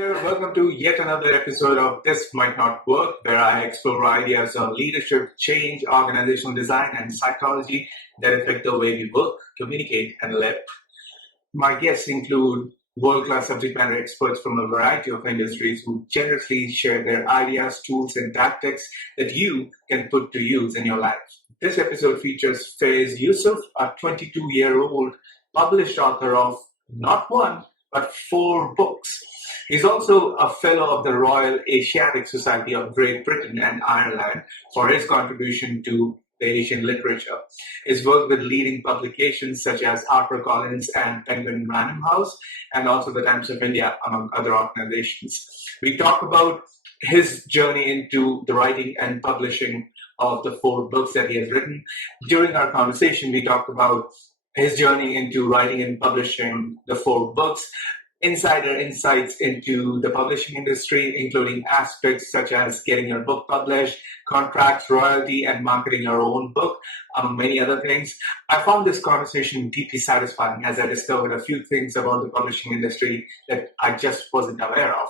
there, welcome to yet another episode of This Might Not Work, where I explore ideas on leadership, change, organizational design, and psychology that affect the way we work, communicate, and live. My guests include world-class subject matter experts from a variety of industries who generously share their ideas, tools, and tactics that you can put to use in your life. This episode features Faiz Yusuf, a 22-year-old published author of not one, but 4 books. He's also a fellow of the Royal Asiatic Society of Great Britain and Ireland for his contribution to the Asian literature. His work with leading publications such as HarperCollins and Penguin Random House, and also the Times of India, among other organizations. We talk about his journey into the writing and publishing of the 4 books that he has written. During our conversation, we talked about his journey into writing and publishing the 4 books, insider insights into the publishing industry, including aspects such as getting your book published, contracts, royalty, and marketing your own book, among many other things. I found this conversation deeply satisfying as I discovered a few things about the publishing industry that I just wasn't aware of.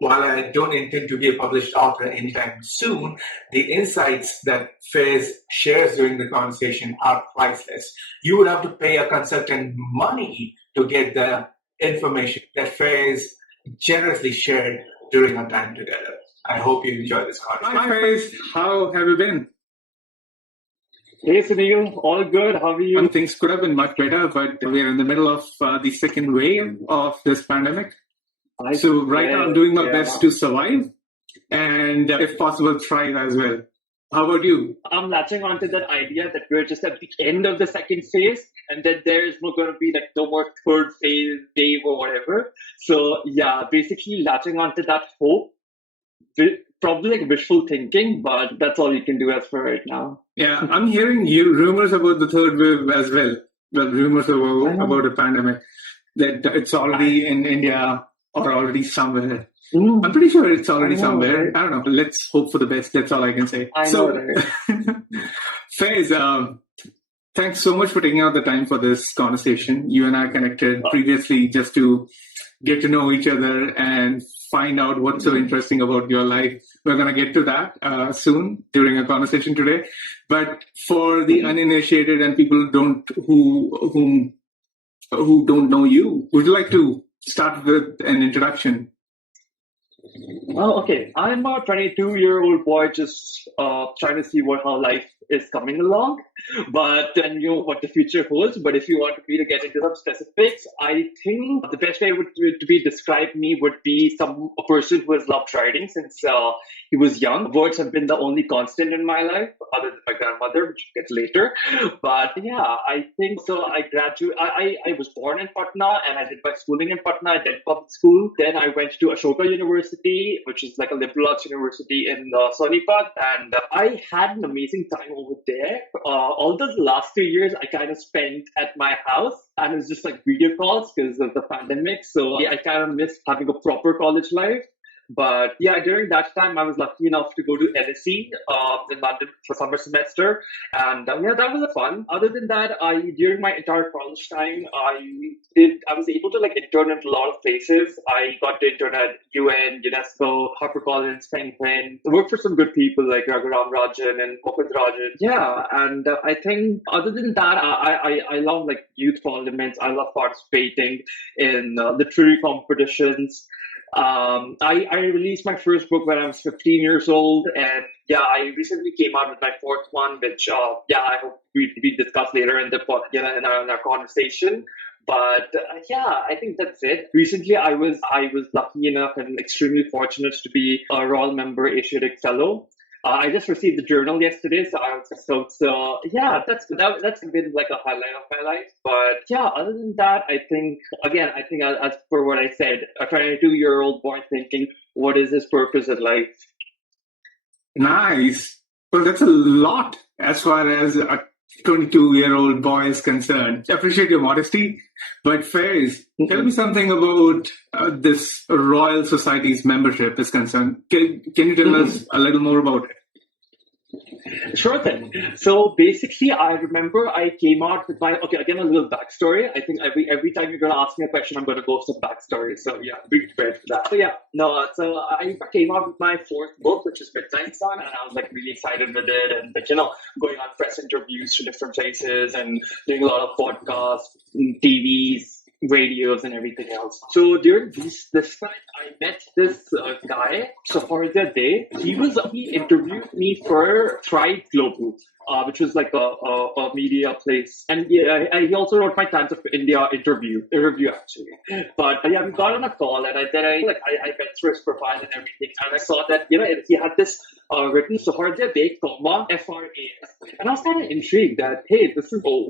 While I don't intend to be a published author anytime soon, the insights that Faiz shares during the conversation are priceless. You would have to pay a consultant money to get the information that Faiz generously shared during our time together. I hope you enjoy this conversation. Hi Faiz, how have you been? Hey Sunil, all good. How are you? Things could have been much better, but we are in the middle of the second wave of this pandemic. So right now I'm doing my best to survive and if possible thrive as well. How about you? I'm latching onto that idea that we're just at the end of the second phase and that there's not going to be like no more third phase, wave or whatever. So yeah, basically latching onto that hope, probably like wishful thinking, but that's all you can do as for right now. Yeah, I'm hearing rumors about the third wave as well. Well, rumors about a pandemic, that it's already in India or already somewhere. I'm pretty sure it's already somewhere. I don't know. Let's hope for the best. That's all I can say. Faiz, thanks so much for taking out the time for this conversation. You and I connected previously just to get to know each other and find out what's so interesting about your life. We're going to get to that soon during our conversation today. But for the uninitiated and people who don't know you, would you like to start with an introduction? Oh, okay. I'm a 22-year-old boy just trying to see how life is coming along, but then what the future holds. But if you want me to get into some specifics, I think the best way to describe me would be a person who has loved writing since he was young. Words have been the only constant in my life, other than my grandmother, which we'll get later. But yeah, I think so. I was born in Patna and I did my schooling in Patna. I did public school. Then I went to Ashoka University, which is like a liberal arts university in Sonipat, and I had an amazing time over there. Although the last 2 years I kind of spent at my house, and it was just like video calls because of the pandemic. So yeah, I kind of missed having a proper college life. But yeah, during that time, I was lucky enough to go to LSE in London for summer semester. And yeah, that was fun. Other than that, during my entire college time, I was able to like intern at a lot of places. I got to intern at UN, UNESCO, HarperCollins, Penguin. I worked for some good people like Rajan and Mukund. Yeah, and I think other than that, I love like youth parliaments. I love participating in literary competitions. I released my first book when I was 15 years old, and yeah, I recently came out with my 4th one, which I hope we discuss later in in our conversation. But yeah, I think that's it. Recently, I was lucky enough and extremely fortunate to be a Royal Member Asiatic Fellow. I just received the journal yesterday, so yeah, that's been like a highlight of my life. But yeah, other than that, I think as for what I said, a 22-year-old boy thinking, what is his purpose in life? Nice. Well, that's a lot as far as a 22-year-old boy is concerned. I appreciate your modesty, but Faiz, tell me something about this Royal Society's membership is concerned. Can you tell us a little more about it? Sure thing. So basically, I remember I came out with my, okay, again, a little backstory. I think every time you're going to ask me a question, I'm going to go with some backstory. So yeah, be prepared for that. So yeah, no, so I came out with my fourth book, which is Bedtime Sun, and I was like really excited with it, and like, going on press interviews to different places and doing a lot of podcasts, TVs, radios, and everything else. So during this time, I met this guy, Safarja Day. He interviewed me for Thrive Global, which was like a media place, and he also wrote my Times of India review actually. But yeah, we got on a call, and I went through his profile and everything, and I saw that he had this written Safarja Day, FRAS, and I was kind of intrigued that hey,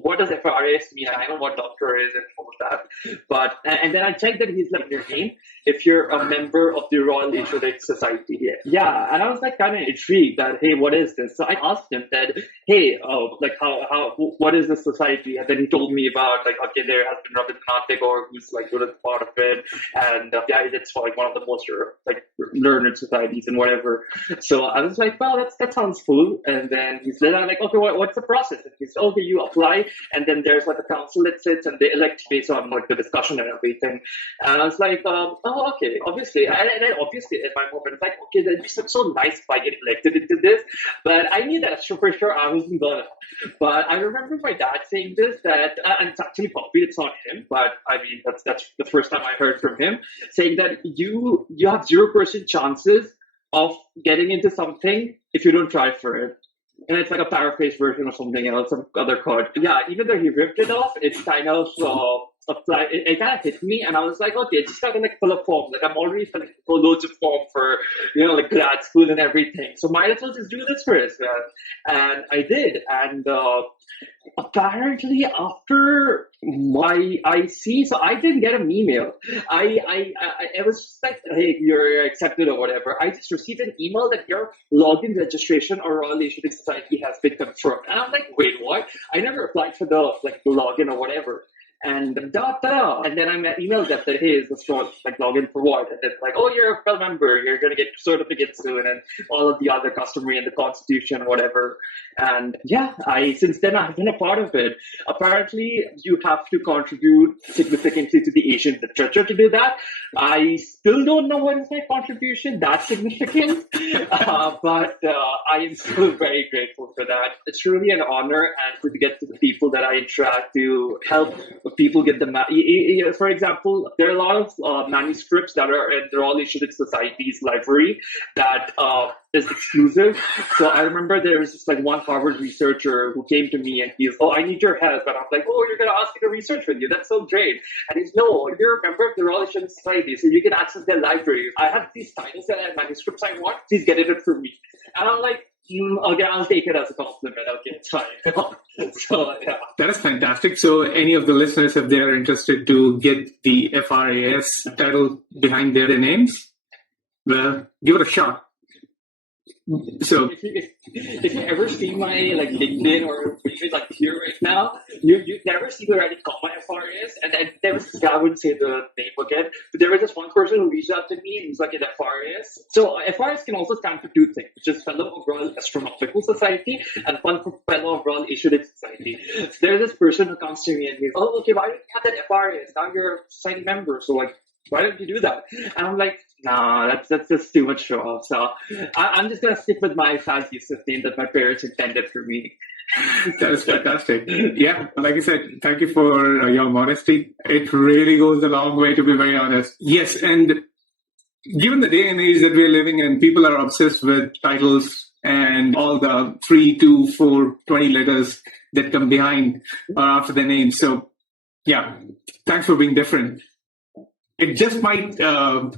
what does FRAS mean? I know what doctor is and all of that, but and then I checked that he's like your name if you're a member of the Royal Asiatic Society. Yeah, and I was like kind of intrigued that hey, what is this? So I asked him that hey, what is this society? And then he told me about like okay, there has been Rabindranath Tagore who's like good as part of it, and it's like one of the most like learned societies and whatever. So I was like, well, that sounds cool. And then he said, I'm like, okay, what's the process? And he said, okay, you apply, and then there's like a council that sits, and they elect based on like the discussion and everything. And I was like, oh, okay, obviously. And then obviously in my moment, it's like, okay, that'd be so nice if I get elected into this. But I knew that for sure I wasn't gonna. But I remember my dad saying this, that, and it's actually copied, it's not him, but I mean, that's the first time I heard from him, saying that you have 0% chances of getting into something if you don't try for it. And it's like a paraphrase version of something else, some other quote. Yeah, even though he ripped it off, it's kind of it kind of hit me, and I was like, okay, just gotta like fill a form. Like I'm already filling loads of form for like grad school and everything, so might as well just do this first. And I did, and apparently after my IC, so I didn't get an email. It was just like, hey, you're accepted or whatever. I just received an email that your login registration or Royal Asiatic Society has been confirmed. And I'm like, wait, what? I never applied for the login or whatever. And and then I emailed them that hey, is this like login for what? And it's like, oh, you're a FEL member, you're gonna get certificates soon, and all of the other customary and the constitution, whatever. And yeah, since then I've been a part of it. Apparently, you have to contribute significantly to the Asian literature to do that. I still don't know what is my contribution that's significant, but I am still very grateful for that. It's really an honor, and to get to the people that I interact to help people get the for example, there are a lot of manuscripts that are in the Royal Asiatic Society's library that is exclusive. So I remember there was just like one Harvard researcher who came to me and he's, I need your help. And I'm like, oh, you're going to ask me to research with you. That's so great. And he's, no, you're a member of the Royal Asiatic Society, so you can access their library. I have these titles and manuscripts I want. Please get it for me. And I'm like, okay, I'll take it as a compliment. Okay, it's fine. So, yeah. That is fantastic. So any of the listeners, if they are interested to get the FRAS title behind their names, well, give it a shot. So if you ever see my LinkedIn or even here right now, you never see where I did comma FRAS, and then there was this guy, I wouldn't say the name again, but there was this one person who reached out to me and was like an FRAS. So FRAS can also stand for two things, which is Fellow of Royal Astronomical Society and one for Fellow of Royal Asiatic Society. So there's this person who comes to me and he's, okay, why don't you have that FRAS? Now you're a society member, so why don't you do that? And I'm like, nah, that's just too much show off. So I'm just gonna stick with my Faiz Yusuf name that my parents intended for me. That is fantastic. Yeah, like I said, thank you for your modesty. It really goes a long way, to be very honest. Yes, and given the day and age that we're living in, people are obsessed with titles and all the 3, 2, 4, 20 letters that come behind or after the name. So yeah, thanks for being different. It just might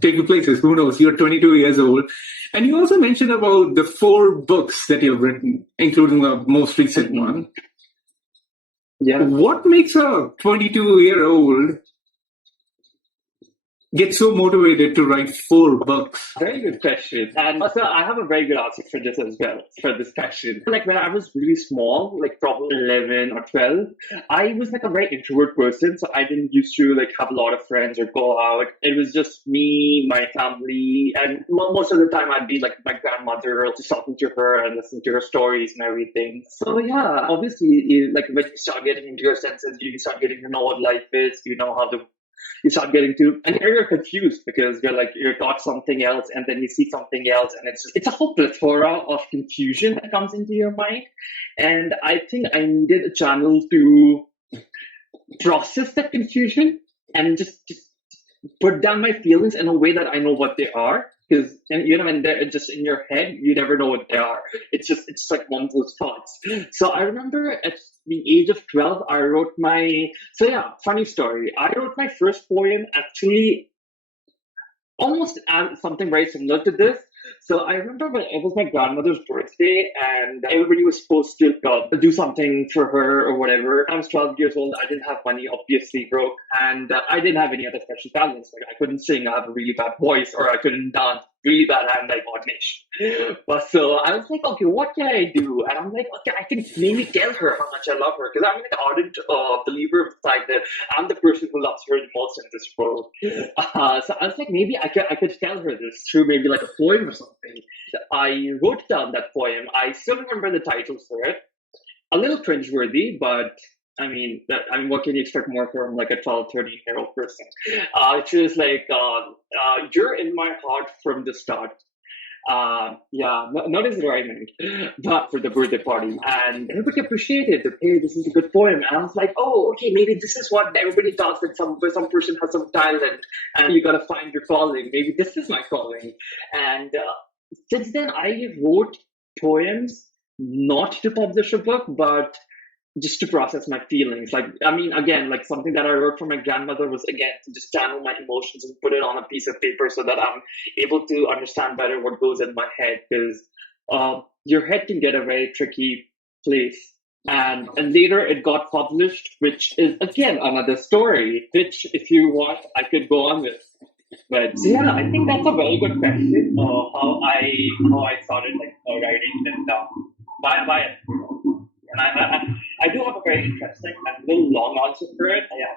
take you places. Who knows? You're 22 years old. And you also mentioned about the 4 books that you've written, including the most recent one. Yeah. What makes a 22-year-old get so motivated to write 4 books? Very good question. And also, I have a very good answer for this as well, for this question. Like when I was really small, like probably 11 or 12, I was like a very introvert person. So I didn't used to like have a lot of friends or go out. It was just me, my family. And most of the time I'd be like my grandmother, just talking to her and listening to her stories and everything. So yeah, obviously, like when you start getting into your senses, you start getting to know what life is, you know how you start getting to, and you're confused because you're taught something else and then you see something else, and it's a whole plethora of confusion that comes into your mind. And I think I needed a channel to process that confusion and just put down my feelings in a way that I know what they are. Because when they're just in your head, you never know what they are. It's like one of those thoughts. So I remember at the age of 12, I wrote funny story. I wrote my first poem actually almost something very similar to this. So I remember when it was my grandmother's birthday and everybody was supposed to do something for her or whatever. I was 12 years old. I didn't have money, obviously broke, and I didn't have any other special talents. Like I couldn't sing. I have a really bad voice, or I couldn't dance. Really bad hand-eye coordination. But so I was like, okay, what can I do? And I'm like, okay, I can maybe tell her how much I love her, because I'm an ardent believer of the fact that I'm the person who loves her the most in this world. So I was like, maybe I could tell her this through maybe like a poem or something. I wrote down that poem. I still remember the title for it. A little cringeworthy, but I mean, what can you expect more from like a 12, 13-year-old person? Which is like, you're in my heart from the start. Not as rhyming, but for the birthday party. And everybody appreciated it. Hey, this is a good poem. And I was like, oh, okay, maybe this is what everybody thought, that some person has some talent and you gotta find your calling. Maybe this is my calling. And since then, I wrote poems not to publish a book, but just to process my feelings. Like, I mean, again, like something that I wrote for my grandmother was, again, to just channel my emotions and put it on a piece of paper so that I'm able to understand better what goes in my head. Because your head can get a very tricky place. And later it got published, which is, again, another story, which if you want, I could go on with. But so yeah, I think that's a very good question. How I started like writing and by it. And I do have a very interesting and little long answer for it. Yeah,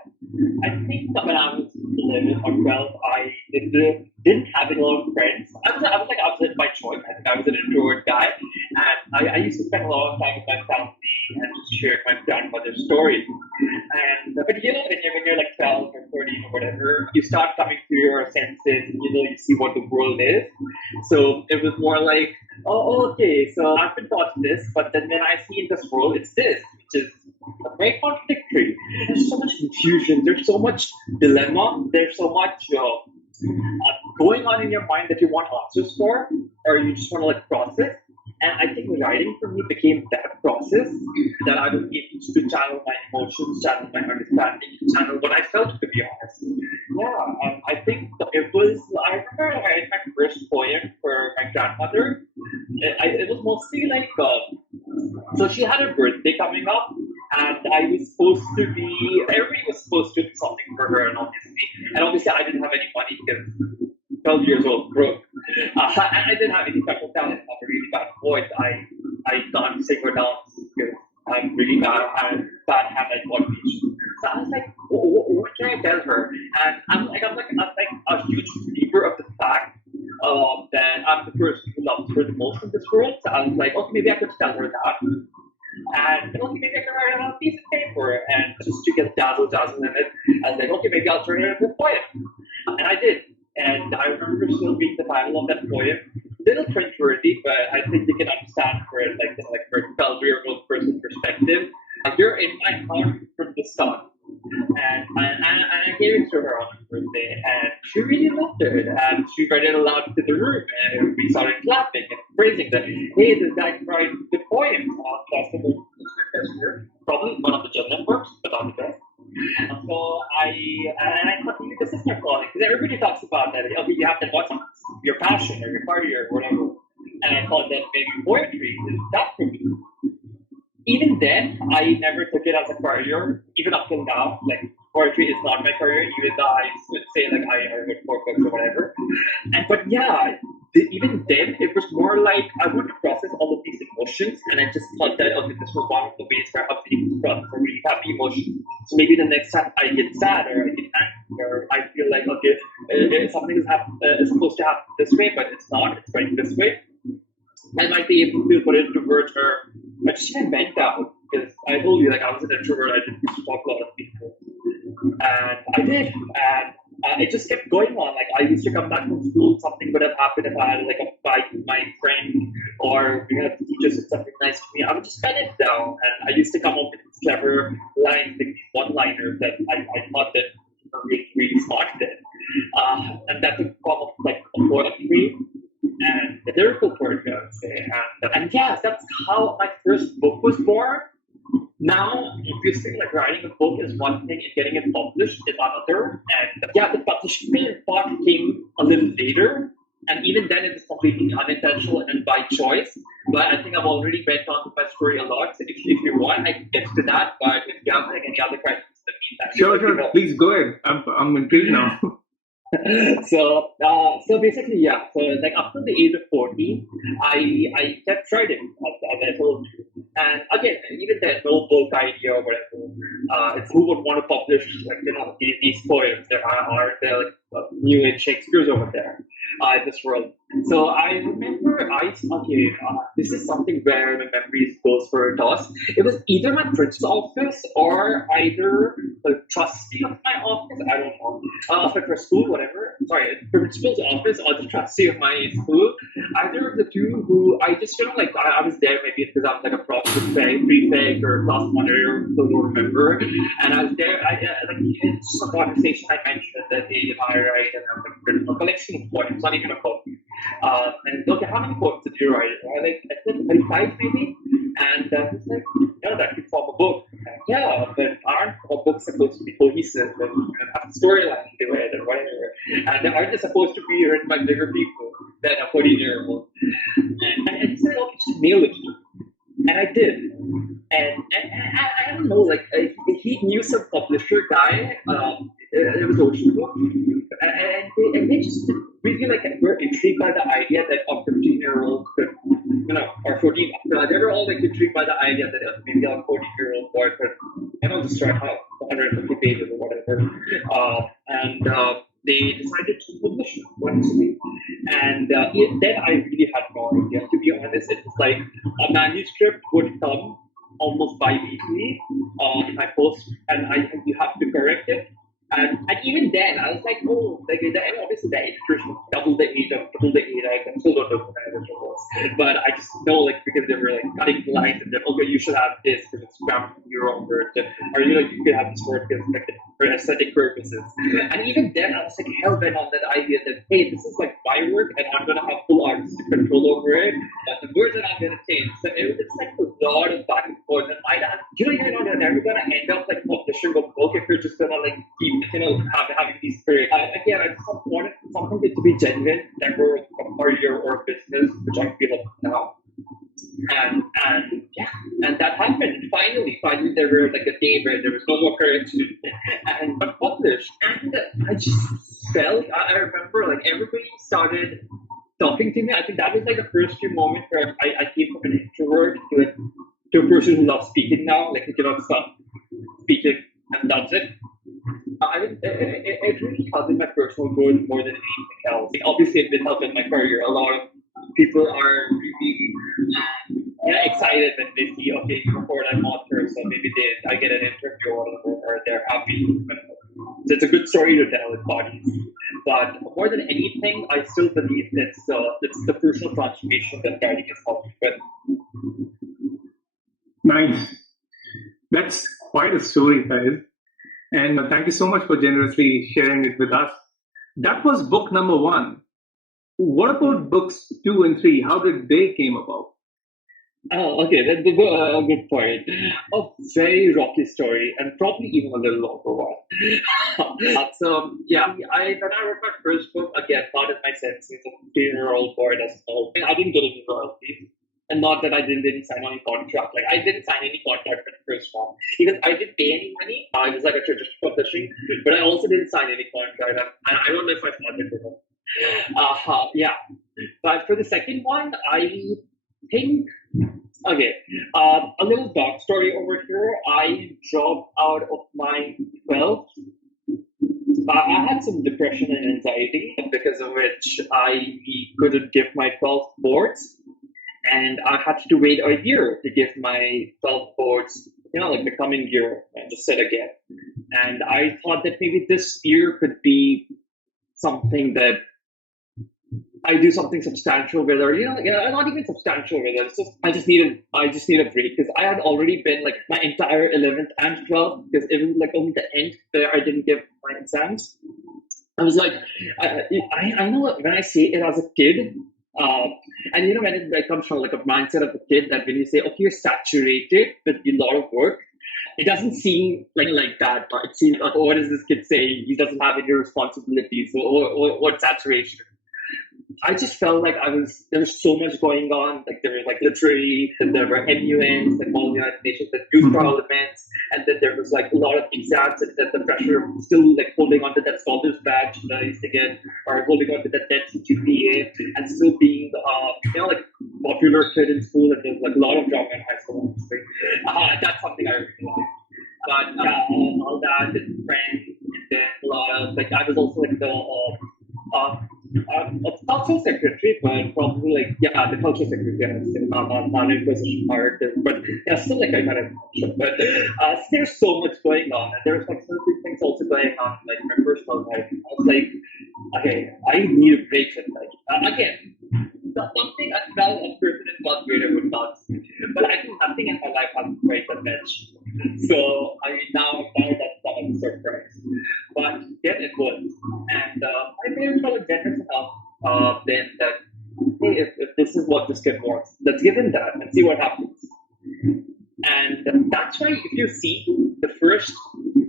I think that when I was 11 or 12, I didn't have a lot of friends. I was by choice. I think I was an introvert guy, and I used to spend a lot of time with my family and just share my grandmother's stories. And but when you're like 12 or 13 or whatever, you start coming to your senses. And, you see what the world is. So it was more like, oh, okay, so I've been taught this, but then when I see in this world, it's this, which is very contradictory. There's so much confusion, there's so much dilemma, there's so much going on in your mind that you want answers for, or you just want to like process. And I think writing for me became that process that I was able to channel my emotions, channel my understanding, channel what I felt, to be honest. Yeah, and I think it was, I remember I writing my first poem for my grandmother. It was mostly like, so she had her birthday coming up, and everybody was supposed to do something for her, and obviously I didn't have any money because 12 years old, broke. And I didn't have any special talent. I have a really bad voice. I can't sing or dance because I'm really bad hand-eye coordination. So I was like, what can I tell her? And I'm a huge believer of the fact that I'm the person who loves her the most in this world. So I was like, okay, maybe I could tell her that. And okay, maybe I can write it on a piece of paper, and just to get dazzle in it. I was like, okay, maybe I'll turn it into a poem. And I did. And I remember still reading the title of that poem. Little cringeworthy, but I think you can understand for it, like for a 12-year-old person perspective. You're in my heart from the start. And I gave it to her on her birthday, and she really loved it. And she read it aloud to the room, and we started clapping and praising that, hey, this guy can write good poems. Probably one of the Jannah books, but not the best. So I thought maybe this is my calling, because everybody talks about that. Okay, you have to watch your passion or your career or whatever. And I thought that maybe poetry is that for me. Even then, I never took it as a career, even up till now. Like poetry is not my career, even though I would say like I wrote 4 books or whatever. But yeah, even then it was more like I want to process all of these emotions, and I just thought that okay, this was one of the ways where I was able to process a really happy emotion. So maybe the next time I get sad or I get angry or I feel like okay, something is supposed to happen this way, but it's not. It's going this way. I might be able to put it into words or I just kind of vent out because I told you like I was an introvert. I didn't used to talk to a lot of people, and I did, and it just kept going on. Like I used to come back from school, something would have happened if I had like a fight with my friend or we had the teacher said something nice to me. I would just pen it down, and I used to come up with these clever lines, like these one-liners that I thought that really smart did, and that took form of like a poetry and the lyrical poetry, I would say. And yes, that's how my first book was born. Now, obviously, like writing a book is one thing and getting it published is another. And yeah, the publishing part came a little later. And even then, it was completely unintentional and by choice. But I think I've already went on to my story a lot. So if you want, I can get to that. But if you have like any other questions in the meantime, Sure. Please go ahead. I'm intrigued now. So basically, yeah. So like up to the age of 40, I kept writing, as I told you. And again, even then, no book idea or whatever. It's who would want to publish like these poems. There are like new age Shakespeare's over there in this world. So I remember this is something where my memories goes for a toss. It was either my principal's office or either the trustee of my office. I don't know. Of my school, whatever. Sorry, the principal's office or the trustee of my school. Either of the two who I just like I was there maybe because I was like a prefect or class monitor, I don't remember. And I was there. Like in some conversation I mentioned that I write and I'm like a collection of poems, not even a book. And okay, how many poems did you write? I said 35 maybe. And he's like, yeah, that could form a book. And yeah, but aren't all books supposed to be cohesive and have a storyline to it and whatever? And aren't they supposed to be written by bigger people than a 40-year-old? And he said, okay, just mail it to me. And I did. And I don't know, like, he knew some publisher guy, it was Ocean Book, and they just really, like, were intrigued by the idea that a 15-year-old could, or 14, they were all, like, intrigued by the idea that maybe a 40-year-old boy could, just write out 150 pages or whatever. They decided to publish it, honestly. And then I really had no idea. To be honest, it was like a manuscript would come almost bi-weekly in my post, and you have to correct it. And even then, I was like, obviously the editors double the age, I still don't know what the editor was. But I just know, like, because they were, like, cutting lines and then, okay, you should have this because it's grammatically wrong, or you could have this word because, like, for aesthetic purposes. And even then, I was, like, hell-bent on that idea that, hey, this is, like, my work and I'm going to have full artistic control over it. But the words that I'm going to change. So it's, like, a lot of back and forth. And my dad, you're never going to end up, like, publishing a book if you're just going to, like, keep having these periods. Again, I just wanted something to be genuine, never a party or a business, which I feel like now. And that happened. Finally, there were like a day where there was no more correction and but published. And I just felt, I remember like everybody started talking to me. I think that was like the first few moments where I came from an introvert to a person who loves speaking now, like you cannot stop speaking and that's it. It really helped in my personal growth more than anything else. Obviously, it did help in my career. A lot of people are really excited when they see, okay, you record an author, so maybe I get an interview or whatever, or they're happy. So it's a good story to tell with bodies. But more than anything, I still believe it's the personal transformation that writing has helped with. Nice. That's quite a story, Faiz. And thank you so much for generously sharing it with us. That was book number 1. What about books 2 and 3? How did they came about? Oh, okay, that's a good point. A very rocky story, and probably even a little longer one. So, yeah, when I wrote my first book, again, not in my sense, as a 15-year-old boy doesn't know. I didn't get any royalties. And not that I didn't sign any contract. Like I didn't sign any contract for the first one because I didn't pay any money. I was like a traditional publishing, but I also didn't sign any contract. And I don't know if I started to know. Yeah. But for the second one, I think okay. A little dark story over here. I dropped out of my 12th. I had some depression and anxiety because of which I couldn't give my 12th boards. And I had to wait a year to give my 12 boards, like the coming year, and just sit again. And I thought that maybe this year could be something that I do something substantial with, or not even substantial with it. It's just I just need a break because I had already been like my entire 11th and 12th because it was like only the end that I didn't give my exams. I was like, I know when I say it as a kid. And when it comes from like a mindset of a kid, that when you say, okay, you're saturated with a lot of work, it doesn't seem like that. But it seems like, oh, what is this kid saying? He doesn't have any responsibilities. What saturation? I just felt like there was so much going on. Like there was like literary, and there were MUNs, like all the United Nations, the youth parliaments, and then there was like a lot of exams, and then the pressure of still like holding on to that scholars badge that I used to get, or holding on to that 10 GPA, and still being like popular kid in school, and there's like a lot of drama in high school. That's something I really like. But all that, and friends, and then a lot of like I was also like the cultural secretary, but probably the cultural secretary. Not in position art, but still like I kind of. But there's so much going on, and there's like so many things also going on, like my personal life. I was like, okay, I need a break from again. Something a person in 12th grade would not do, but I think nothing in my life has quite the bench. So I now that's not a surprise. But yes, it was. And my parents were generous enough then that, hey, if this is what this kid wants, let's give him that and see what happens. And that's why if you see the first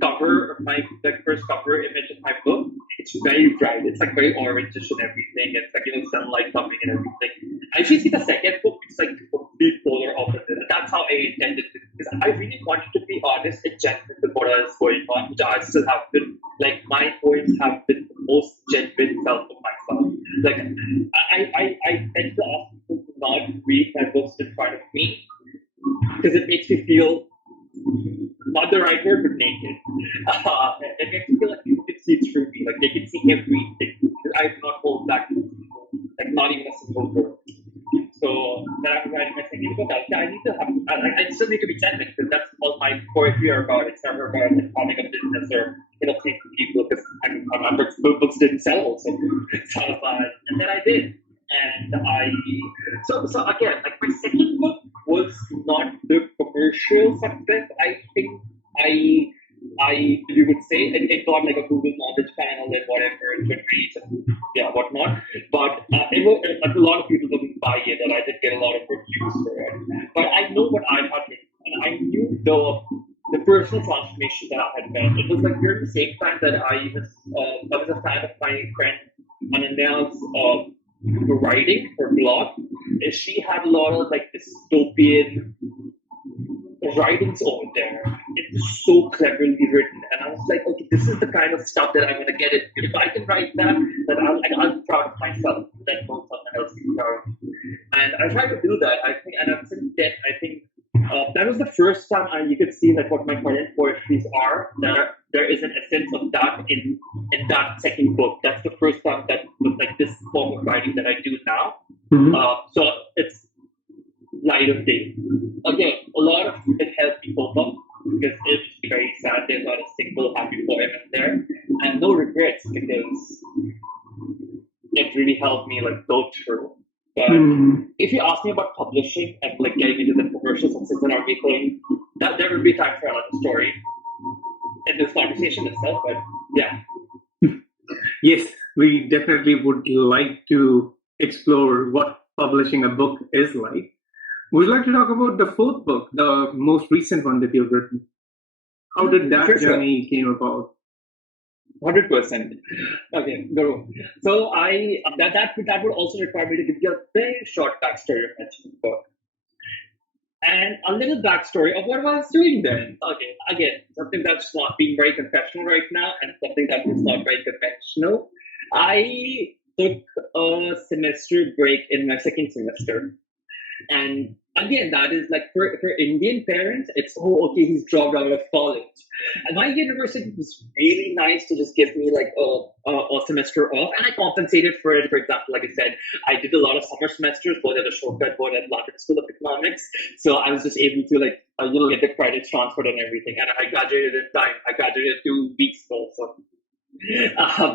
cover of the first cover image of my book, it's very bright. It's like very orangish and everything. It's like sunlight coming and everything. And if you see the second book, it's like complete polar opposite. That's how I intended it. Because I really wanted to be honest and genuine with what I was going on, which I still have been. Like my points have been the most genuine self of myself. Like I tend to ask people to not read my books in front of me because it makes me feel not the right word, but naked. It makes me feel like people can see through me, like they can see everything. Because I do not hold back to people, like not even a single word. So then I'm writing my second book. I need to have. I still need to be genuine because that's all my poetry are about. It's never about like forming a business or thanking people because books didn't sell also. So and then I did, and so again, like my second book was not the commercial success. I think you would say it got like a Google knowledge panel and whatever, Goodreads and whatnot. But it was like a lot of people didn't buy it, and I did get a lot of reviews for it. But I know what I had written, and I knew the personal transformation that I had made. It was like during the same time that I was a fan of my friend Ananya's writing, her blog. She had a lot of like dystopian writings over there. It was so cleverly written, and I was like, okay, this is the kind of stuff that I'm going to get it. If I can write that, then I'm proud of myself. Then someone else can be proud. And I tried to do that. I think, and since then, I think that was the first time you could see like what my current poetries are. There is an essence of that in that second book. That's the first time that was like this form of writing that I do now. Mm-hmm. So it's light of day. Again, a lot of it helped me cope up because it's very sad. There's not a single happy poem in there, and no regrets because it really helped me like go through. But if you ask me about publishing and like getting into the commercial success and everything, that there would be time for another story in this conversation itself. But yeah. Yes, we definitely would like to explore what publishing a book is like. Would you like to talk about the fourth book, the most recent one that you've written? How did that journey came about? 100%. Okay, go. So that would also require me to give you a very short backstory of my book. And a little backstory of what I was doing then. Okay, again, something that's not being very confessional right now, and something that is not very conventional. I took a semester break in my second semester. And again, that is like for Indian parents, it's okay, he's dropped out of college. And my university was really nice to just give me like a semester off, and I compensated for it. For example, like I said, I did a lot of summer semesters, both at the Shortcut, both at London School of Economics. So I was just able to like get the credits transferred and everything. And I graduated in time. I graduated 2 weeks ago. So.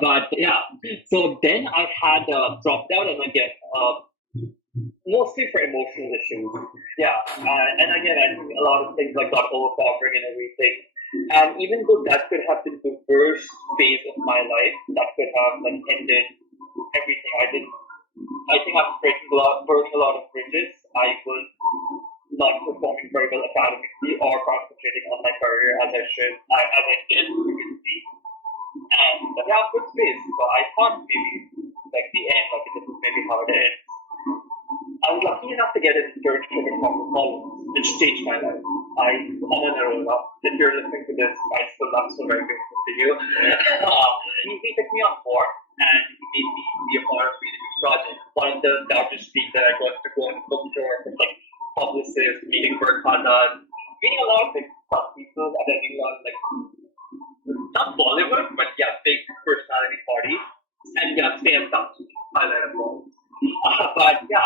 But yeah, so then I had dropped out, and again, mostly for emotional issues. Yeah, and again, I think a lot of things like got overpowering and everything. And even though that could have been the worst phase of my life, that could have like ended everything. I think I was burning a lot of bridges. I was not performing very well academically or concentrating on my career as I should, as I did previously. And yeah, good space. So I thought maybe like the end, like this is maybe how it ends. I was lucky enough to get an internship at HarperCollins, which changed my life. I'm on a roll up. If you're listening to this, I'm still very grateful to you. He took me on board, and he made me be a part of the project. One of the largest things that I got to go on a book tour from like publicists, meeting Bert Hazard, meeting a lot of big people, attending a lot of like not Bollywood, but yeah, big personality parties, and yeah, stay in touch. Highlight of all. But yeah,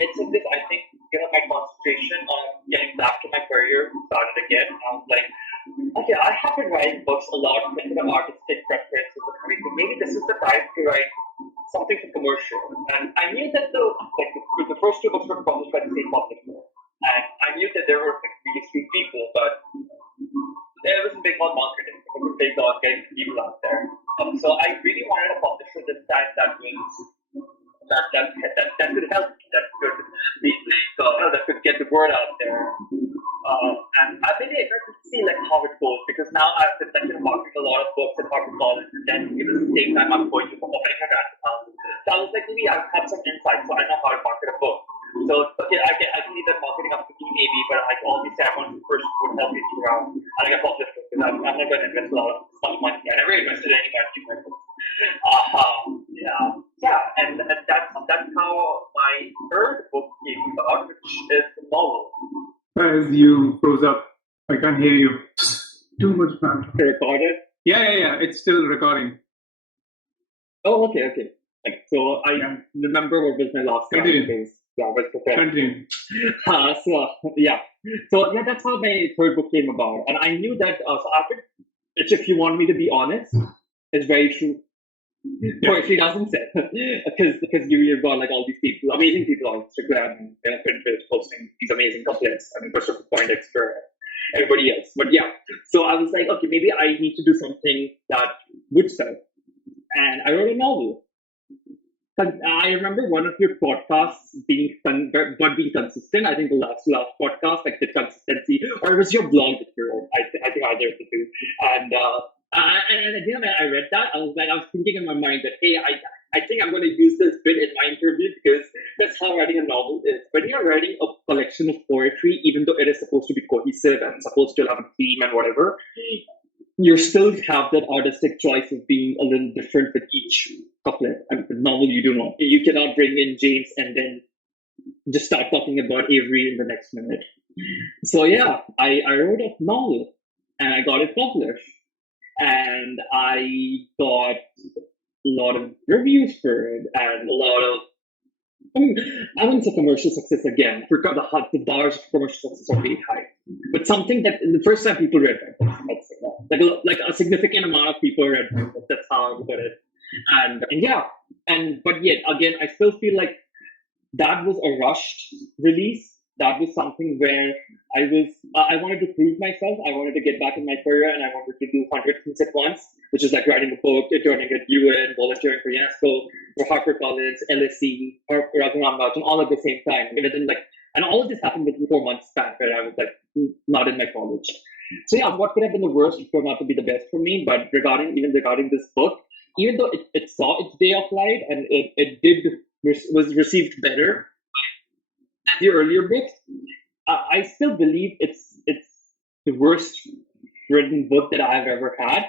it's in this, I think, my concentration on getting back to my career started again. I was like, okay, I have been writing books a lot with the artistic preferences and everything. Maybe this is the time to write something for commercial. And I knew that the first 2 books were published by the same publisher. And I knew that there were like really sweet people, but there wasn't big on marketing. It wasn't big on getting people out there. So I really wanted a publisher this time that was that could help, that could be like, that could get the word out there. And I've been able to see like how it goes, because now I've been like marketing a lot of books at HarperCollins, and then at the same time I'm going to opening a grant account. So I was like, maybe I have some insight, so I know how to market a book. So okay, I can leave that marketing up to me maybe, but like all these ceremonies first would help me throughout. And I get published because I'm not going to invest a lot of money. I never invested any money in my books. And that's how my third book came about, which is the novel. As you froze up, I can't hear you. Too much man. Recorded? Yeah. It's still recording. Oh, okay. Like, so I remember what was my last Continue. Yeah, was prepared. Continue. So that's how my third book came about, and I knew that. So after, which, if you want me to be honest, is very true. Poetry doesn't say, because you've got like all these people, amazing people on Instagram and Pinterest posting these amazing couplets. I mean, first of all, Poindex for everybody else. But yeah, so I was like, okay, maybe I need to do something that would sell, and I wrote a novel. I remember one of your podcasts being consistent. I think the last podcast, like the consistency, or it was your blog that you wrote. I think either of the two. And again, when I read that, I was thinking in my mind that, hey, I think I'm going to use this bit in my interview, because that's how writing a novel is. When you're writing a collection of poetry, even though it is supposed to be cohesive and supposed to have a theme and whatever, you still have that artistic choice of being a little different with each couplet. I mean, the novel, you do not. You cannot bring in James and then just start talking about Avery in the next minute. So yeah, I wrote a novel and I got it published, and I got a lot of reviews for it and a lot of, I wouldn't say commercial success again. The bars of commercial success are really high. But something that the first time people read my book, like a significant amount of people read my book. That's how I put it. But yet again, I still feel like that was a rushed release. That was something where I wanted to prove myself. I wanted to get back in my career, and I wanted to do 100 things at once, which is like writing a book, joining at UN, volunteering for UNESCO, for HarperCollins, LSE, or Rajan, and all at the same time. And all of this happened within 4 months span where I was like not in my college. So yeah, what could have been the worst turned out to be the best for me. But regarding this book, even though it saw its day of light and it was received better than the earlier books, I still believe it's the worst written book that I've ever had.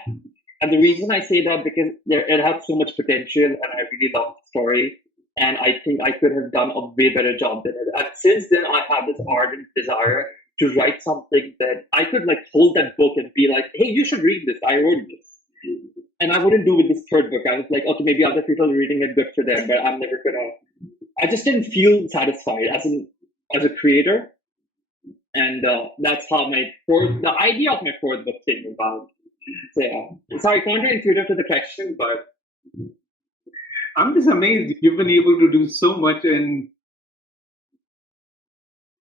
And the reason I say that because it had so much potential, and I really loved the story. And I think I could have done a way better job than it. And since then, I have this ardent desire to write something that I could like hold that book and be like, hey, you should read this. I wrote this. And I wouldn't do with this third book. I was like, okay, maybe other people are reading it, good for them, but I'm never gonna. I just didn't feel satisfied as a creator, and that's how the idea of my fourth book came about. So yeah, sorry, counterintuitive to the question, but I'm just amazed you've been able to do so much, and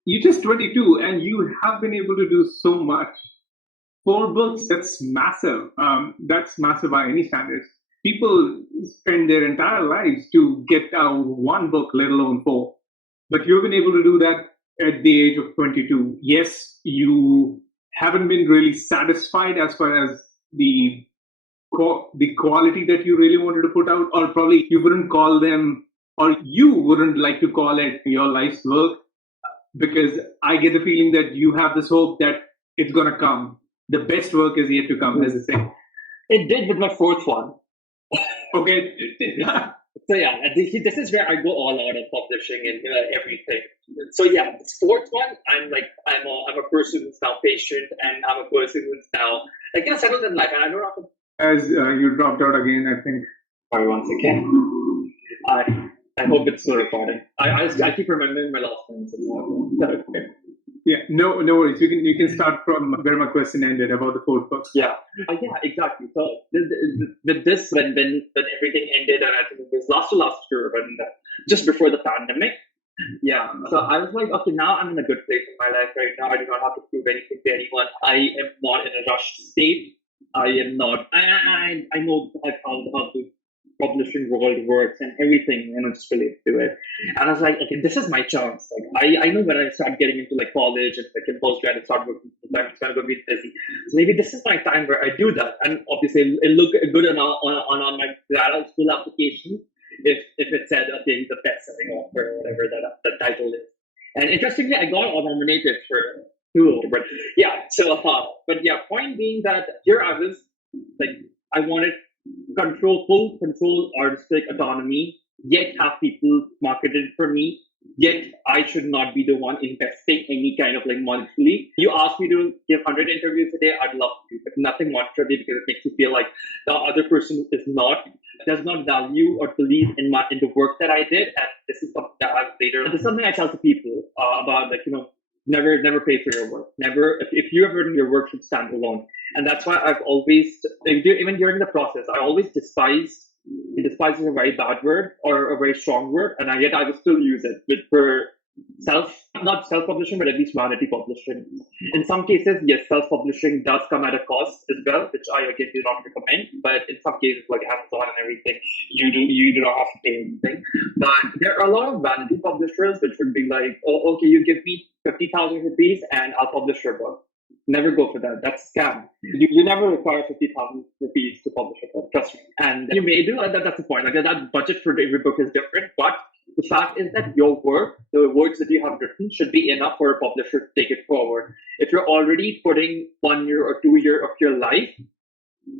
you're just 22 and you have been able to do so much. 4 books, that's massive. That's massive by any standards. People spend their entire lives to get out 1 book, let alone 4. But you've been able to do that at the age of 22. Yes, you haven't been really satisfied as far as the quality that you really wanted to put out, or probably you wouldn't call them, or you wouldn't like to call it your life's work, because I get the feeling that you have this hope that it's going to come. The best work is yet to come, as I say. It did with my 4th one. Okay. So yeah, this is where I go all out of publishing and everything. So yeah, this 4th one, I'm a person who's now patient, and I'm a person who's now like settled in life, and I don't have to. As you dropped out again, I think. Sorry, once again. I hope it's still recording. I keep remembering my last name. Okay. Yeah, no worries. You can start from where my question ended about the 4th book. Yeah, exactly. So with this, when everything ended, and I think it was last year, when just before the pandemic. Yeah. So I was like, okay, now I'm in a good place in my life right now. I do not have to prove anything to anyone. I am not in a rushed state. I am not. I know how the publishing world works and everything, and I just related to it. And I was like, okay, this is my chance. Like I know when I start getting into like college and like in postgrad and start working, it's gonna be busy. So maybe this is my time where I do that. And obviously it looked good on my grad school application if it said, okay, he's a best-selling author or whatever that title is. And interestingly, I got nominated for 2. But yeah, so point being that here I was like, I wanted full control, artistic autonomy, yet have people marketed for me, yet I should not be the one investing any kind of like monthly. You ask me to give 100 interviews a day, I'd love to, but nothing monetarily, because it makes you feel like the other person does not value or believe in the work that I did. And this is something that I've later. This is something I tell to people about, like, never pay for your work. Never, if you have written, your work should stand alone. And that's why I've always, even during the process, I always despise is a very bad word or a very strong word, and yet I will still use it for not self-publishing, but at least vanity publishing. In some cases, yes, self-publishing does come at a cost as well, which I again do not recommend. But in some cases, like Amazon and everything, you do not have to pay anything. But there are a lot of vanity publishers which would be like, oh, okay, you give me 50,000 rupees and I'll publish your book. Never go for that. That's a scam. You never require 50,000 rupees to publish a book. Trust me. And you may do. That's the point. Like that budget for every book is different, but the fact is that your work, the words that you have written, should be enough for a publisher to take it forward. If you're already putting 1 year or 2 years of your life,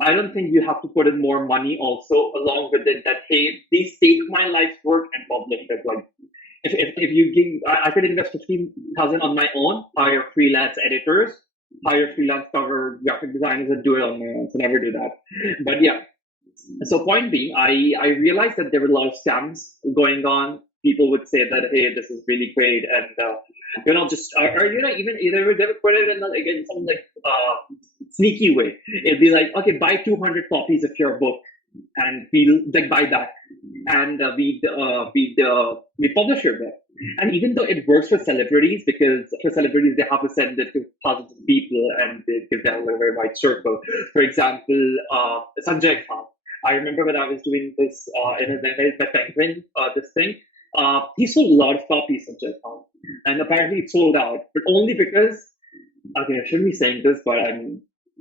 I don't think you have to put in more money also along with it. That, hey, please take my life's work and publish it. Like if you give, I could invest 15,000 on my own, hire freelance editors, hire freelance cover graphic designers, and do it on my own. So never do that. But yeah. So point being, I realized that there were a lot of scams going on. People would say that, hey, this is really great, and just even either they would put it in some sneaky way. It'd be like, okay, buy 200 copies of your book, and we'll like buy that, and we publish your book. And even though it works for celebrities, because for celebrities they have to send it to thousands of people and they give them a very wide circle. For example, Sanjay Khan. I remember when I was doing this in my Penguin, this thing, he sold a lot of copies of Sanjay Khan, and apparently it sold out, but only because, okay, I shouldn't be saying this, but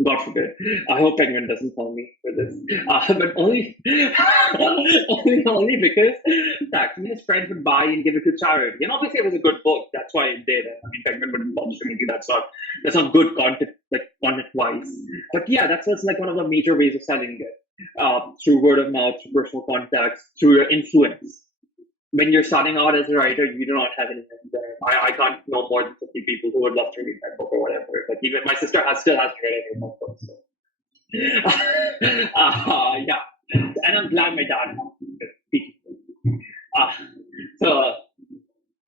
God forbid. I hope Penguin doesn't call me for this. But only, only because actually his friends would buy and give it to charity. And obviously it was a good book. That's why it did. I mean, Penguin wouldn't publish to me. That's not good content, like content-wise. But yeah, that's also like one of the major ways of selling it. Through word of mouth, through personal contacts, through your influence. When you're starting out as a writer, you do not have anything there. I can't know more than 50 people who would love to read that book or whatever. Like even my sister still hasn't read any of my books. So. Yeah, and I'm glad my dad has.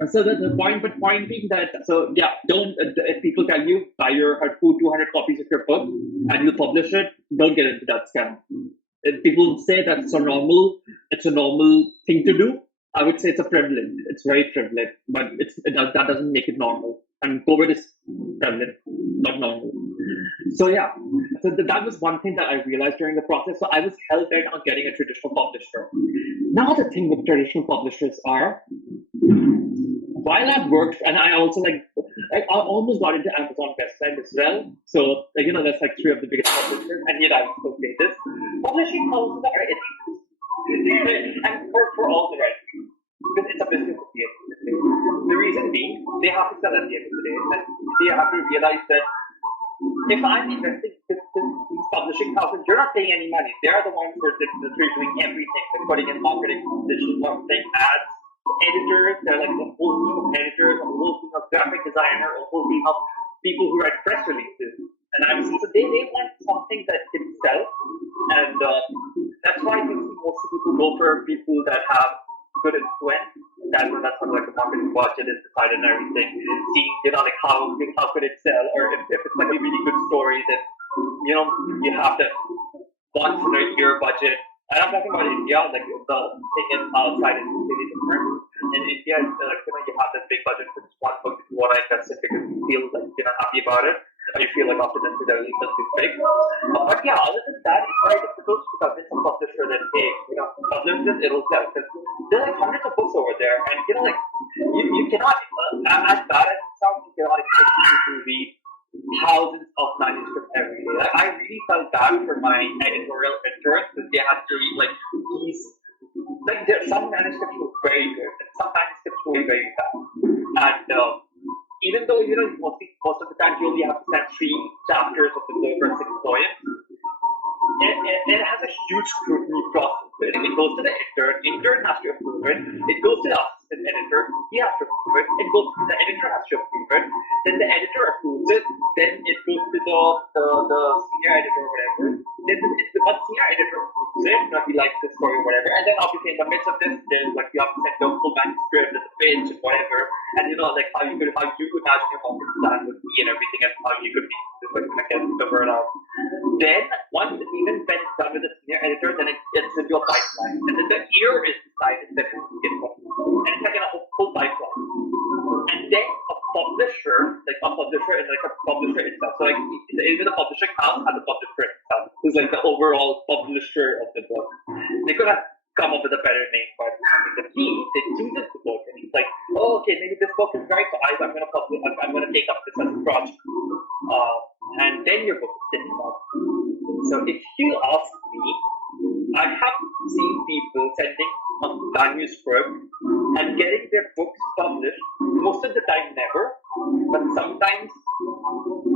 So the point being that, so yeah, don't, if people tell you buy your 200 copies of your book and you publish it, don't get into that scam. If people say that it's a normal thing to do, I would say it's a privilege. It's very privileged, but that doesn't make it normal. And COVID is prevalent, not normal. So yeah, so that was one thing that I realized during the process. So I was hell-bent on getting a traditional publisher. Now the thing with traditional publishers are, while that worked, and I also I almost got into Amazon Bestselling as well. So that's like 3 of the biggest publishers, and yet I would still say this: publishing houses are illegal, and for all the right reasons, because it's a business at the end of the day. The reason being, they have to sell at the end of the day, and they have to realize that if I'm investing in these publishing houses, you're not paying any money. They are the ones who are doing everything. They're putting in marketing, digital marketing, ads, editors. They're like a whole team of editors, a whole team of graphic designer, a whole team of people who write press releases. And so they want something that can sell, and that's why you see most people go for people that have good influence. That's when like the marketing budget is decided and everything. Seeing how could it sell, or if it's like a really good story, then you have that once in a year budget. And I'm talking about India, like the thing is outside is completely different. In India, you have this big budget for just one book that you want to invest in because you feel like you're not happy about it, or you feel like optimistic that it's something big. But yeah, other than that, it's very difficult to convince a publisher that hey, publish this, it'll sell. Because there are like hundreds of books over there, and you cannot, as bad as it sounds, you cannot expect people to read thousands of manuscripts every day. Like, I really felt bad for my editorial interns because they had to read these. Some manuscripts were very good, and some manuscripts were very bad. And even though most of the time you only have to send 3 chapters of the book or 6 poems, it has a huge scrutiny process. It goes to the intern has to approve it. It goes to the assistant editor, he has to approve it. It goes to the editor, has to approve it. Then the editor approves it. Then it goes to the senior editor or whatever. Then the senior editor approves it. He likes the story or whatever. And then obviously in the midst of this, there's you have to send the full manuscript and the pitch and whatever. And how you could imagine your marketing plan would be and everything, and how you could be get the word out. Then once even when it's done with the senior editor, then it gets into a pipeline, and then the year is decided that it will get one, and it's like a full pipeline. And then a publisher is like a publisher itself. So even the publishing house has a publisher itself, who's like the overall publisher of the book. They could have come up with a better name, but they chooses the book, and he's like, oh, okay, maybe this book is right, so I'm going to publish. I'm going to take up this as a project, and then your book is getting out. So if you ask me, I have seen people sending a manuscript and getting their books published. Most of the time, never, but sometimes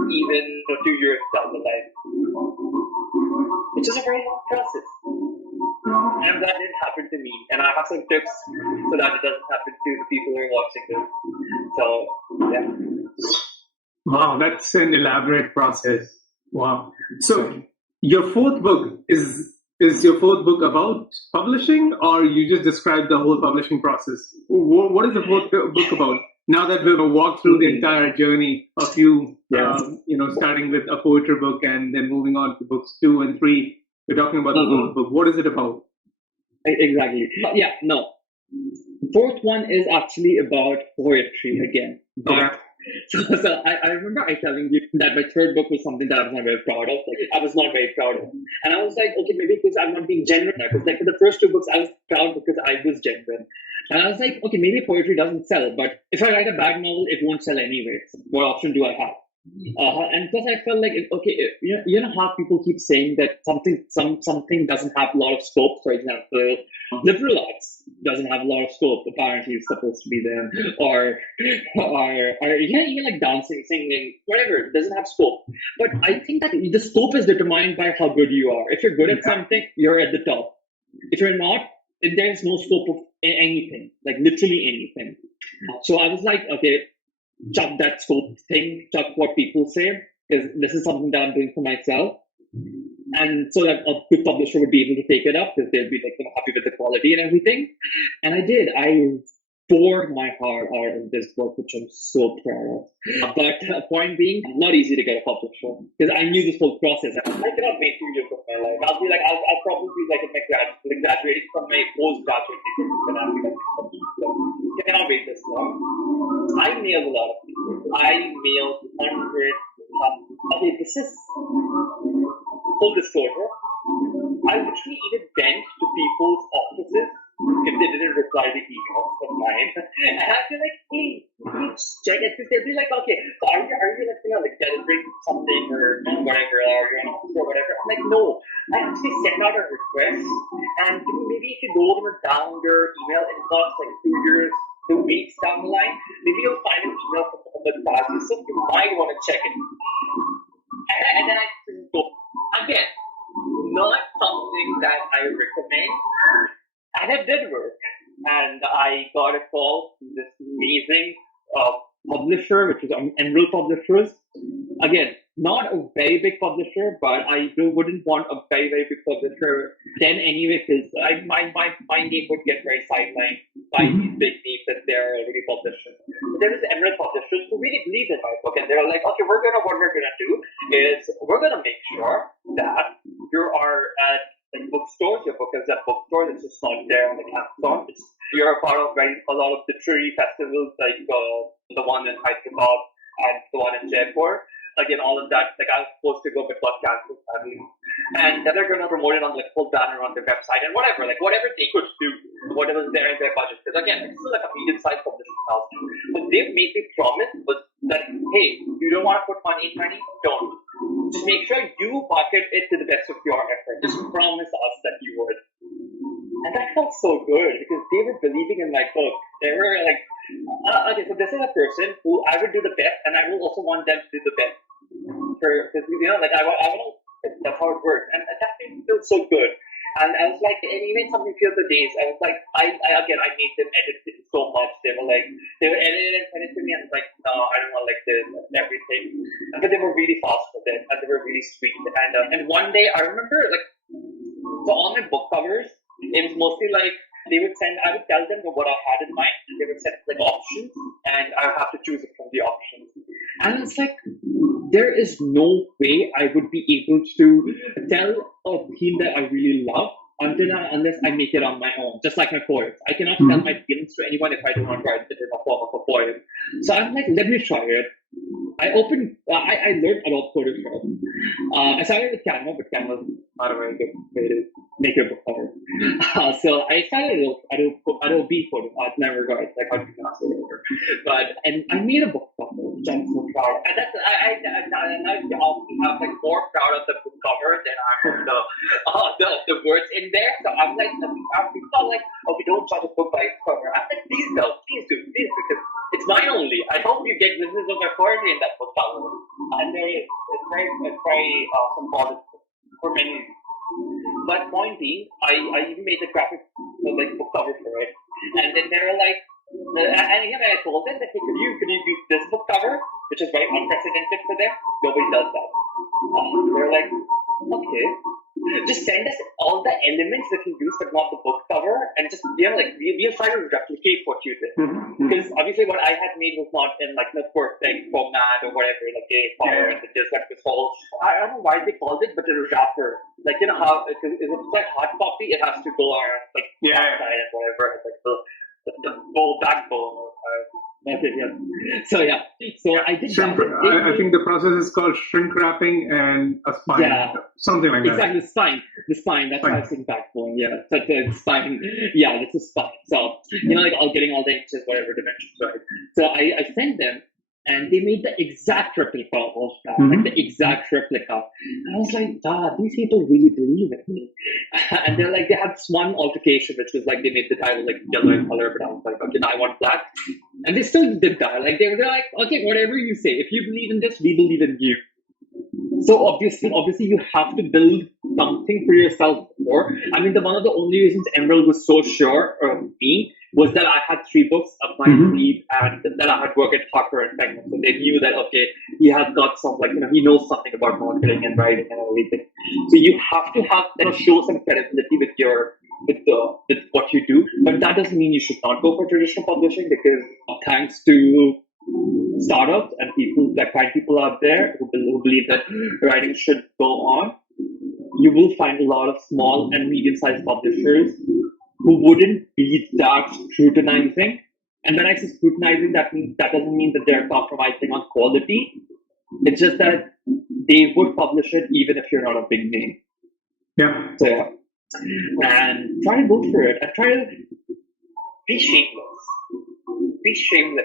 even 2 years down the line, which is a very long process. And that didn't happen to me. And I have some tips so that it doesn't happen to the people who are watching this. So, yeah. Wow, that's an elaborate process. Wow. So, your 4th book, is your 4th book about publishing, or you just described the whole publishing process? What is the 4th book about? Now that we've walked through the entire journey of you, starting with a poetry book and then moving on to books 2 and 3, we're talking about the 4th book. What is it about? Exactly. Yeah, no. 4th one is actually about poetry again. Okay. So I remember I telling you that my 3rd book was something that I was not very proud of. I was not very proud of. And I was like, okay, maybe because I'm not being genuine. Because for the first 2 books, I was proud because I was genuine. And I was like, okay, maybe poetry doesn't sell, but if I write a bad novel, it won't sell anyways. What option do I have? And plus, I felt like, okay, you know how people keep saying that something doesn't have a lot of scope. For example, liberal arts doesn't have a lot of scope. Apparently, it's supposed to be there, or yeah, like dancing, singing, whatever doesn't have scope. But I think that the scope is determined by how good you are. If you're good at something, you're at the top. If you're not, then there's no scope of anything, like literally anything. So I was like, okay, chuck that scope thing, chuck what people say, because this is something that I'm doing for myself. And so that a good publisher would be able to take it up because they'd be like, happy with the quality and everything. And I did. I poured my heart out in this book, which I'm so proud of. But point being, not easy to get a publisher because I knew this whole process. I cannot wait 2 years of my life. I'll be like, I'll probably be like in my graduating from my postgraduate degree, and I'll be like, I cannot wait this long. I mailed a lot of people. I mailed hundreds. Okay, this is full disclosure. I literally even went to people's offices if they didn't reply to emails of mine. And I'd be like, hey, please check it. Because they'd be like, okay, so are you like celebrating something or whatever, or you're an officer or whatever? I'm like, no. I actually send out a request, and maybe if you go down your email inbox like 2 years, 2 weeks down the line, maybe you'll find an email from the Faiz Yusuf. You might want to check it. And then I go, again, not something that I recommend. And it did work. And I got a call from this amazing publisher, which is Emerald Publishers. Again, not a very big publisher, but I wouldn't want a very, very big publisher then anyway, because my name would get very sidelined by these big names that they're already publishing. But there was Emerald Publishers who really believed in my book, and they were like, okay, what we're gonna do is we're gonna make sure that you are at bookstores. Your book is at bookstores. It's just not there on the Amazon. You're a part of a lot of literary festivals, like the one in Hyderabad and the one in Jaipur. Again, all of that, like I was supposed to go, but got cancelled, sadly. And then they're going to promote it on like full banner on their website and whatever they could do, whatever was there in their budget. Because again, it's still like a medium-sized publishing house. What they've made me promise was that, hey, you don't want to put money in money, don't. Just make sure you market it to the best of your effort. Just promise us that you would. And that felt so good because they were believing in my book. They were like, okay, so this is a person who I would do the best, and I will also want them to do the best. Because like I want that's how it works, and that made me feel so good. And I was like, and even something feels the days. I was like, I made them edit it so much. They were edit it and send it to me, and I was like, no, I don't want like this and everything. But they were really fast with it, and they were really sweet. And one day I remember like, so on my book covers, it was mostly like I would tell them what I had in mind, and they would send like options, and I would have to choose it from the options. And it's like, there is no way I would be able to tell a theme that I really love unless I make it on my own, just like my poems. I cannot tell my feelings to anyone if I do not write it in the form of a poem. So I'm like, let me try it. I learned about Photoshop. I started with Canva, but Canva is not a very good way to make a book cover. So I started Adobe Photoshop. I never got it, like how to pronounce it over. And I made a book cover, which I'm so proud of. And that's I have like more proud of the book cover than I am the words in there. So I'm like, people are like, okay, don't judge a book by its cover. I'm like, please do, because it's mine only. I hope you get glimpses of my poetry in that book cover. And it's very symbolic for many reasons. But point being, I even made the graphic book cover for it. And then they were like, and again, I told them that, hey, could you use this book cover, which is very unprecedented for them? Nobody does that. They were like, okay. Just send us all the elements that you use, but not the book cover, and just we'll try to replicate what you did. Because obviously, what I had made was not in like the perfect format or whatever, like A4 and just like this whole. I don't know why they called it, but the wrapper, like how if it's like hard copy, it has to go around like outside and whatever, like the whole backbone. So I did shrink, that. I think the process is called shrink wrapping and a spine, something like that. Exactly, the spine. That's why I think backbone. Yeah, so the spine. Yeah, it's a spine. So like all getting all the inches, whatever dimensions, right? So I sent them, And they made the exact replica of that, like the exact replica. And I was like, these people really believe in me. And they're like, they had this one altercation, which was like, they made the title like yellow in color, but I was like, okay, I want black. And they still did that. Like, they were like, okay, whatever you say, if you believe in this, we believe in you. So obviously you have to build something for yourself before. I mean, one of the only reasons Emerald was so sure of me was that I had 3 books up my sleeve and that I had worked at Harper and Penguin. So they knew that, okay, he has got some, like, he knows something about marketing and writing and everything. So you have to have that, show some credibility with what you do. But that doesn't mean you should not go for traditional publishing, because thanks to startups and people, like kind people out there who believe that writing should go on, you will find a lot of small and medium-sized publishers who wouldn't be that scrutinizing. And when I say scrutinizing, that doesn't mean that they're compromising on quality. It's just that they would publish it even if you're not a big name. Yeah. So yeah. And try to go for it and try to be shameless. Be shameless.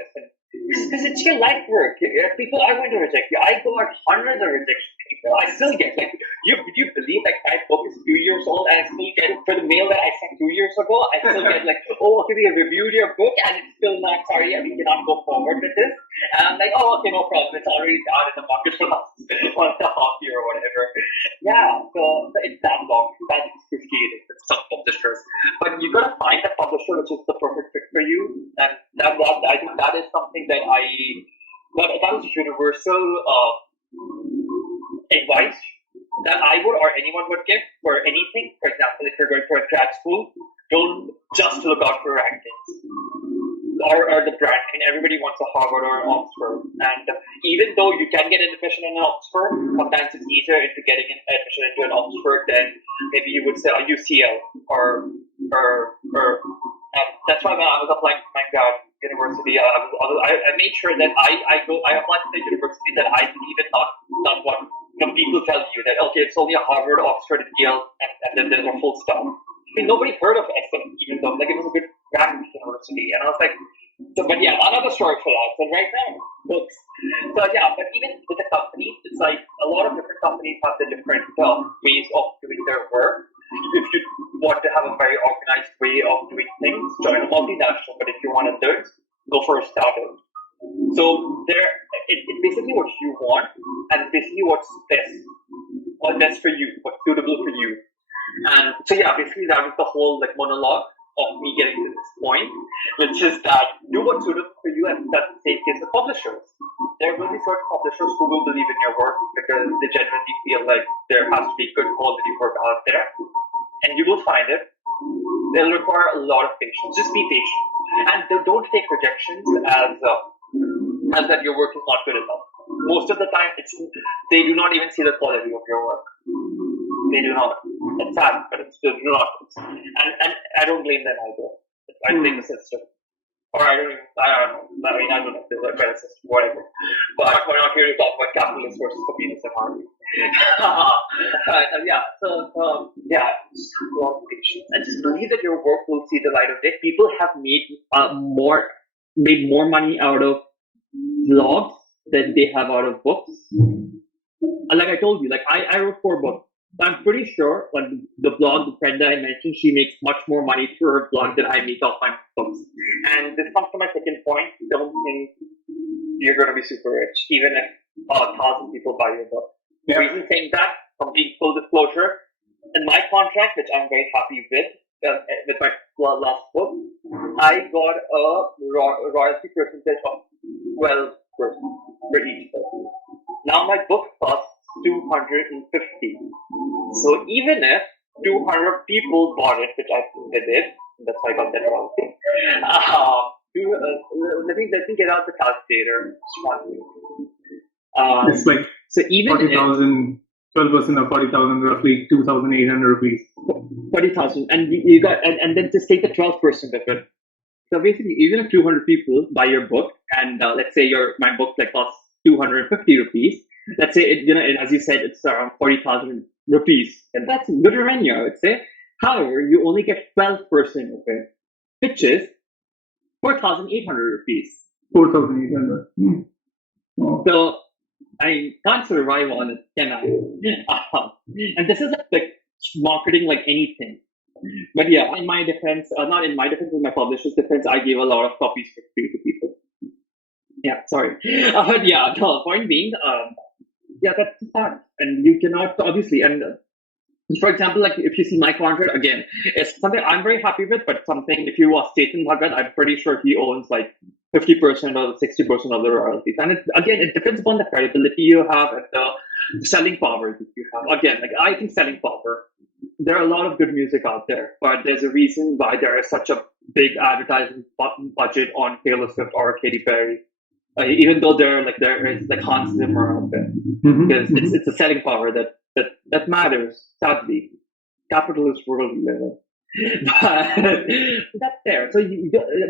Because it's your life work. People are going to reject you. I got hundreds of rejections. I still get, like, you believe, like, my book is 2 years old and I still get, for the mail that I sent 2 years ago, I still get like, oh, okay, we have reviewed your book and it's still not, sorry, we cannot go forward with this. And I'm like, oh, okay, no problem. It's already out in the market for last 1.5 years or whatever. Yeah, so it's that long. That's excruciating with some publishers. But you got to find a publisher which is the perfect fit for you. And that I think that is something that that is universal advice that I would, or anyone would give for anything. For example, if you're going for a grad school, don't just look out for rankings or the branding. Everybody wants a Harvard or an Oxford, and even though you can get admission in an Oxford, sometimes it's easier into getting an admission into an Oxford than maybe you would say a UCL or and that's why when I was applying to my grad university, I made sure that I applied to the university that I believe in, not what people tell you that, okay, it's only a Harvard, Oxford, and Yale, and then there's a full stop. I mean, nobody heard of SM, even though like it was a good graduate university, and I was like, so, but yeah, another story for that. So right now, books. So yeah, but even with the companies, it's like a lot of different companies have the different ways of doing their work. If you want to have a very organized way of doing things, join a multinational. But if you want to learn, go for a startup. So it's basically what you want, and basically what's best for you, what's suitable for you. And so yeah, basically that was the whole like monologue of me getting to this point, which is that do what's suitable for you, and that's the same case with publishers. There will be certain publishers who will believe in your work because they genuinely feel like there has to be good quality work out there, and you will find it. They'll require a lot of patience. Just be patient, and don't take rejections as that your work is not good enough. Most of the time, they do not even see the quality of your work. They do not. It's sad, but it's still not. And I don't blame them either. I blame the system. Or I don't know. I mean, I don't know if there's a better system, whatever. But we're not here to talk about capitalism versus communism, are we? Yeah, so, yeah, just patience. And just believe that your work will see the light of day. People have made more money out of blogs than they have out of books. Like I told you, like I wrote 4 books. I'm pretty sure, like the blog, the friend that I mentioned, she makes much more money through her blog than I make off my books. And this comes to my second point. Don't think you're going to be super rich, even if 1,000 people buy your book. The reason saying that, from being full disclosure, in my contract, which I'm very happy with my last book, I got a royalty percentage of 12% for each book. Now my book costs $250. So even if 200 people bought it, which I think they did, that's why I got that royalty. Let me get out the calculator. It's like so even 40,000, 12% of 40,000, roughly 2,800 rupees. 40,000, and you got, and then just take the 12% of it. So basically, even if 200 people buy your book, and let's say my book like costs 250 rupees, let's say as you said, it's around 40,000 rupees, and that's good revenue, I would say. However, you only get 12% of it, which is 4,800 rupees. 4,800. Oh. So I can't survive on it, can I? And this is like marketing like anything. But yeah, in my defense, not in my defense, in my publisher's defense, I gave a lot of copies for free to people. Yeah, sorry. But yeah, no, point being, yeah, that's the fact. And you cannot, obviously, and for example, like if you see my contract, again, it's something I'm very happy with, but something, if you ask Chetan Bhagat, I'm pretty sure he owns like 50% or 60% of the royalties. And again, it depends upon the credibility you have and the selling power that you have. Again, like I think selling power, there are a lot of good music out there, but there's a reason why there is such a big advertising budget on Taylor Swift or Katy Perry. Even though there is like Hans Zimmer out there, because it's a selling power that matters. Sadly, capitalist world we live in. But that's there. So,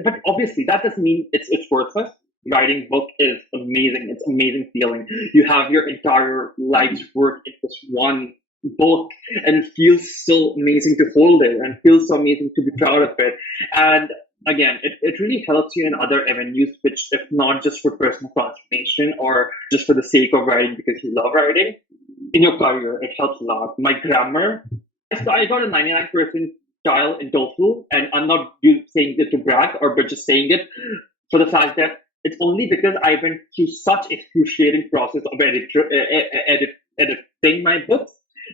but obviously that doesn't mean it's worthless. Writing book is amazing. It's amazing feeling. You have your entire life's work in this one book, and it feels so amazing to hold it, and feels so amazing to be proud of it. And again, it really helps you in other avenues, which if not just for personal transformation or just for the sake of writing because you love writing, in your career, it helps a lot. My grammar, I got a 99% style in TOEFL, and I'm not saying it to brag, but just saying it for the fact that it's only because I went through such excruciating process of editing my books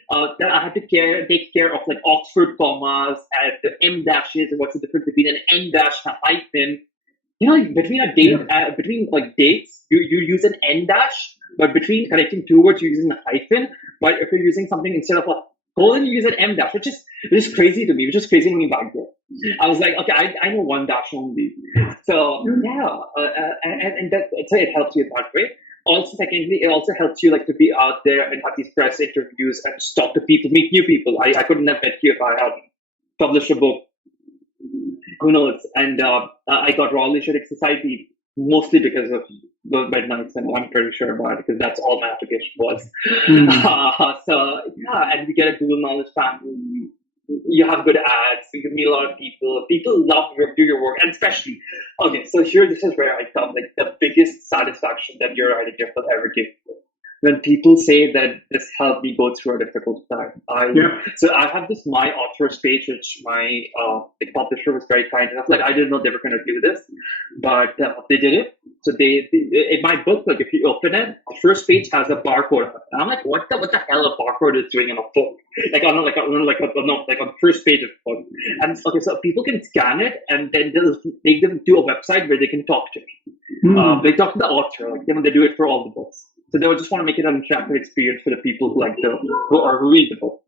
that I had to take care of like Oxford commas and the M dashes and what's the difference between an N dash and a hyphen. You know, between a date, between like dates, you use an N dash, but between correcting two words, you're using a hyphen. But if you're using something instead of a colon, you use an M dash, which is crazy to me, back there. I was like, okay, I know one dash only. So yeah, and so it helps you that way. Also, secondly, it also helps you like to be out there and have these press interviews and just talk to people, meet new people. I couldn't have met you if I hadn't published a book. Who knows? And I got Royal Asiatic Society mostly because of those midnights, and I'm pretty sure about it because that's all my application was. So yeah, and we get a dual knowledge family. You have good ads. You meet a lot of people. People love do your work, and especially this is where I come like the biggest satisfaction that your writing gift will ever give you. When people say that this helped me go through a difficult time. So I have this my authors page, which my publisher was very kind enough. Like I didn't know they were going to do this, but they did it. So they in my book, like if you open it, the first page has a barcode. And I'm like, what the hell a barcode is doing in a book? Like on the first page of the book. And so people can scan it, and then they'll take them to a website where they can talk to me. They talk to the author, like they do it for all the books. So they would just want to make it an interactive experience for the people who who read the book.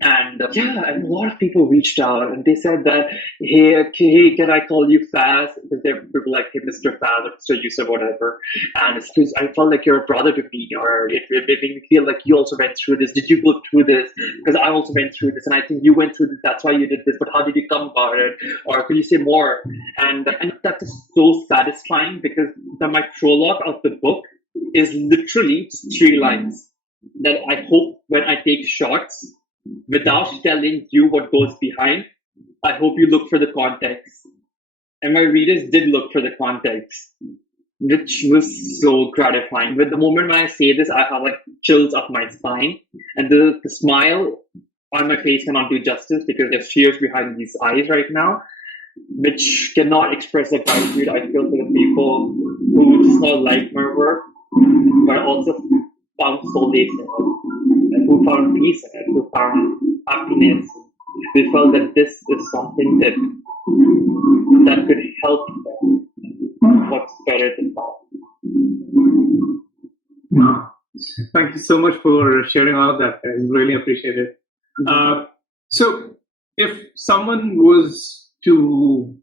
And and a lot of people reached out and they said that, hey, can I call you Faiz? Because they're people like, hey, Mr. Faiz or Mr. Yusuf, whatever. And it's because I felt like you're a brother to me, or it made me feel like you also went through this. Did you go through this? Because I also went through this, and I think you went through this. That's why you did this. But how did you come about it? Or could you say more? And that is so satisfying because my prologue of the book is literally just 3 lines that I hope when I take shots, without telling you what goes behind, I hope you look for the context. And my readers did look for the context, which was so gratifying. But the moment when I say this, I have like chills up my spine, and the smile on my face cannot do justice because there's tears behind these eyes right now, which cannot express the gratitude I feel for the people who just not like my work, but also found solace in it, and who found peace in it, who found happiness. They felt that this is something that could help them. What's better than that? Wow. Thank you so much for sharing all of that. I really appreciate it. So if someone was to,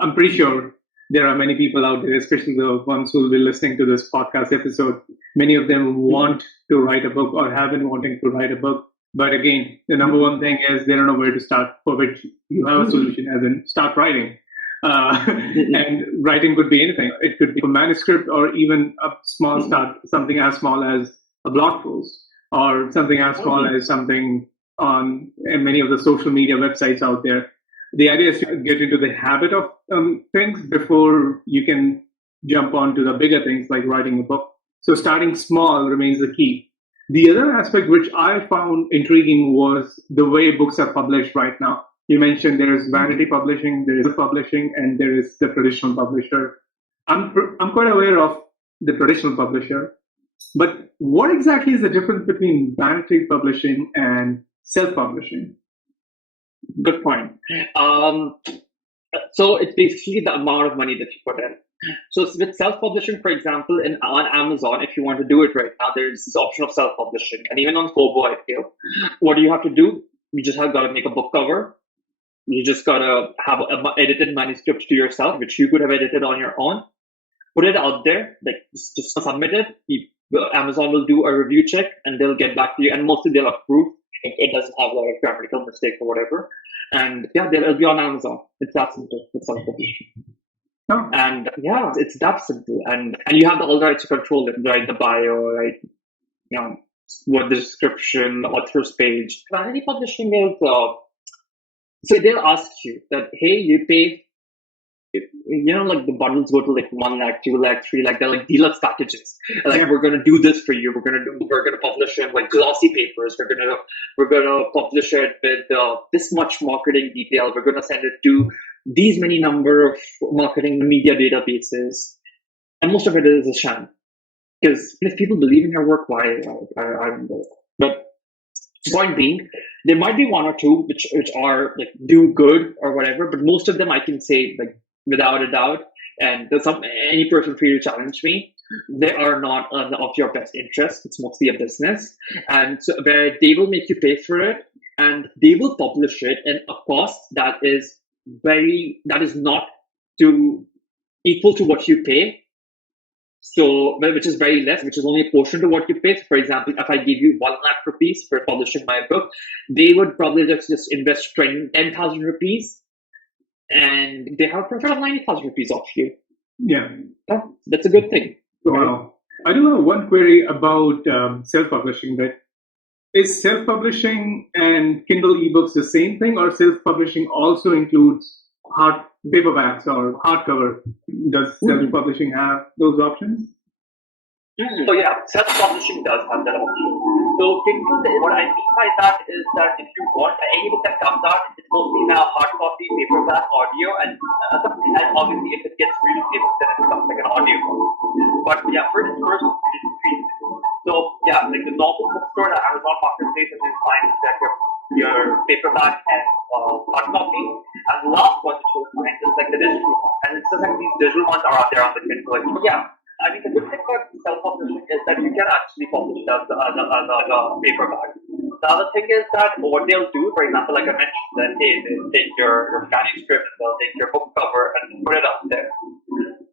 I'm pretty sure there are many people out there, especially the ones who will be listening to this podcast episode. Many of them want to write a book or have been wanting to write a book. But again, the number one thing is they don't know where to start, for which you have a solution, as in start writing. And writing could be anything. It could be a manuscript or even a small start, something as small as a blog post or something as small as something on many of the social media websites out there. The idea is to get into the habit of things before you can jump on to the bigger things like writing a book. So starting small remains the key. The other aspect which I found intriguing was the way books are published right now. You mentioned there is vanity publishing, there is publishing, and there is the traditional publisher. I'm quite aware of the traditional publisher, but what exactly is the difference between vanity publishing and self-publishing? Good point. So it's basically the amount of money that you put in. So with self-publishing, for example, on Amazon, if you want to do it right now, there's this option of self-publishing. And even on Kobo, I feel. What do you have to do? You just have got to make a book cover. You just got to have an edited manuscript to yourself, which you could have edited on your own. Put it out there, like just submit it. Amazon will do a review check and they'll get back to you. And mostly they'll approve if it doesn't have like a grammatical mistake or whatever. And yeah, it'll be on Amazon. It's that simple. It's self-publishing. Oh. And yeah, it's that simple. And you have all the rights to control it, write the bio, right? What the description, author's page. Vanity publishing is, so they'll ask you that, hey, you pay, like the bundles go to like 1 lakh, 2 lakh, 3 lakh, they're like deluxe packages. Like, we're going to do this for you. We're going to publish it like glossy papers. We're going to publish it with this much marketing detail. We're going to send it to these many number of marketing media databases. And most of it is a sham. Because if people believe in your work, why? I don't know. But point being, there might be one or two which are like do good or whatever, but most of them I can say like without a doubt, and there's any person free to challenge me, they are not of your best interest. It's mostly a business, and so where they will make you pay for it, and they will publish it at a cost that is not equal to what you pay. So, which is very less, which is only a portion to what you pay. So for example, if I give you 1 lakh rupees for publishing my book, they would probably just invest 10,000 rupees and they have a profit of 90,000 rupees off you. Yeah. That's a good thing. Wow. I do have one query about self-publishing. That is self-publishing and Kindle ebooks the same thing, or self-publishing also includes paperbacks or hardcover? Does self-publishing have those options? So yeah, self-publishing does have that option. So Kindle, what I mean by that is that if you want any book that comes out, it's mostly now hard copy, paperback, audio, and obviously if it gets really famous, then it becomes like an audio book. But yeah, first, so yeah, like the normal bookstore, the Amazon Marketplace, and you find that your paperback and hard copy. And the last one which you'll find is like the digital one. And it's just like these digital ones are out there on the Kindle. Yeah. I mean, the good thing about self-publishing is that you can actually publish it as a paperback. The other thing is that what they'll do, for example, like I mentioned, that they'll take your manuscript and they'll take your book cover and put it up there.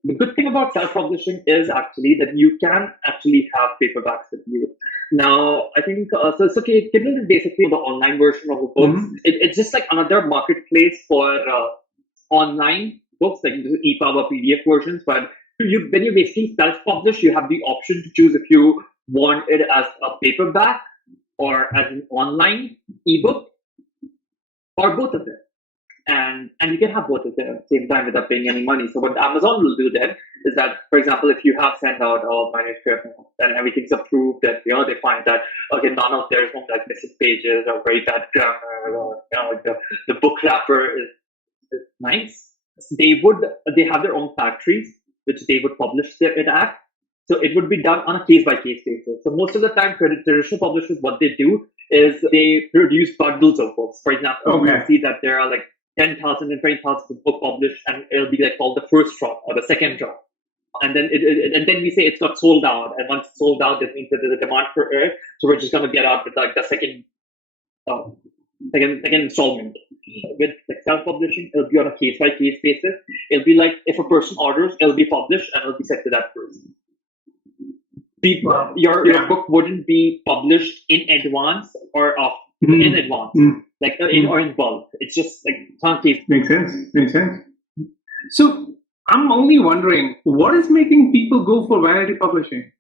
The good thing about self-publishing is actually that you can actually have paperbacks with you. Now, I think, Kindle is basically the online version of the books. Mm-hmm. It's just like another marketplace for online books, like EPUB or PDF versions, but when you basically self-publish, you have the option to choose if you want it as a paperback or as an online ebook or both of them. And you can have both at the same time without paying any money. So what Amazon will do then is that, for example, if you have sent out a manuscript and everything's approved and they find that none of there's no like missing pages or very bad grammar or the book wrapper is nice, they have their own factories which they would publish it at. So it would be done on a case-by-case basis. So most of the time, traditional publishers, what they do is they produce bundles of books. For example, you see that there are like 10,000 and 20,000 book published, and it'll be like called the first drop or the second drop. And then then we say it's got sold out. And once it's sold out, that means that there's a demand for it. So we're just going to get out with like the second installment. With like self-publishing, it'll be on a case-by-case basis. It'll be like if a person orders, it'll be published and it'll be sent to that person. Your book wouldn't be published in advance or in advance, or in bulk. It's just like on case. Makes sense. So I'm only wondering, what is making people go for vanity publishing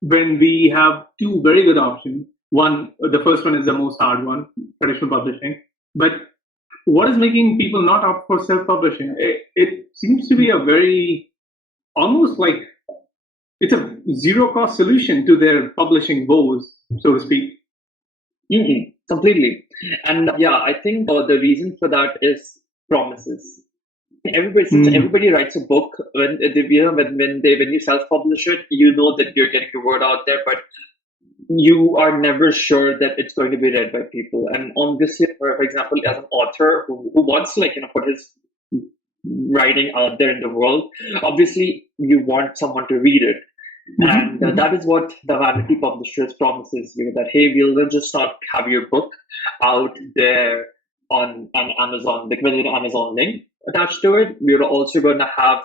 when we have two very good options? One, the first one is the most hard one, traditional publishing. But what is making people not opt for self-publishing? It seems to be a very almost like it's a zero-cost solution to their publishing woes, so to speak. Completely. And yeah, I think the reason for that is promises. Everybody writes a book when you self-publish it, you know that you're getting the word out there, but you are never sure that it's going to be read by people. And obviously, for example, as an author who wants to put his writing out there in the world, obviously you want someone to read it. And that is what the vanity publishers promises you, that hey, we'll just not have your book out there on Amazon, with an Amazon link attached to it. We're also going to have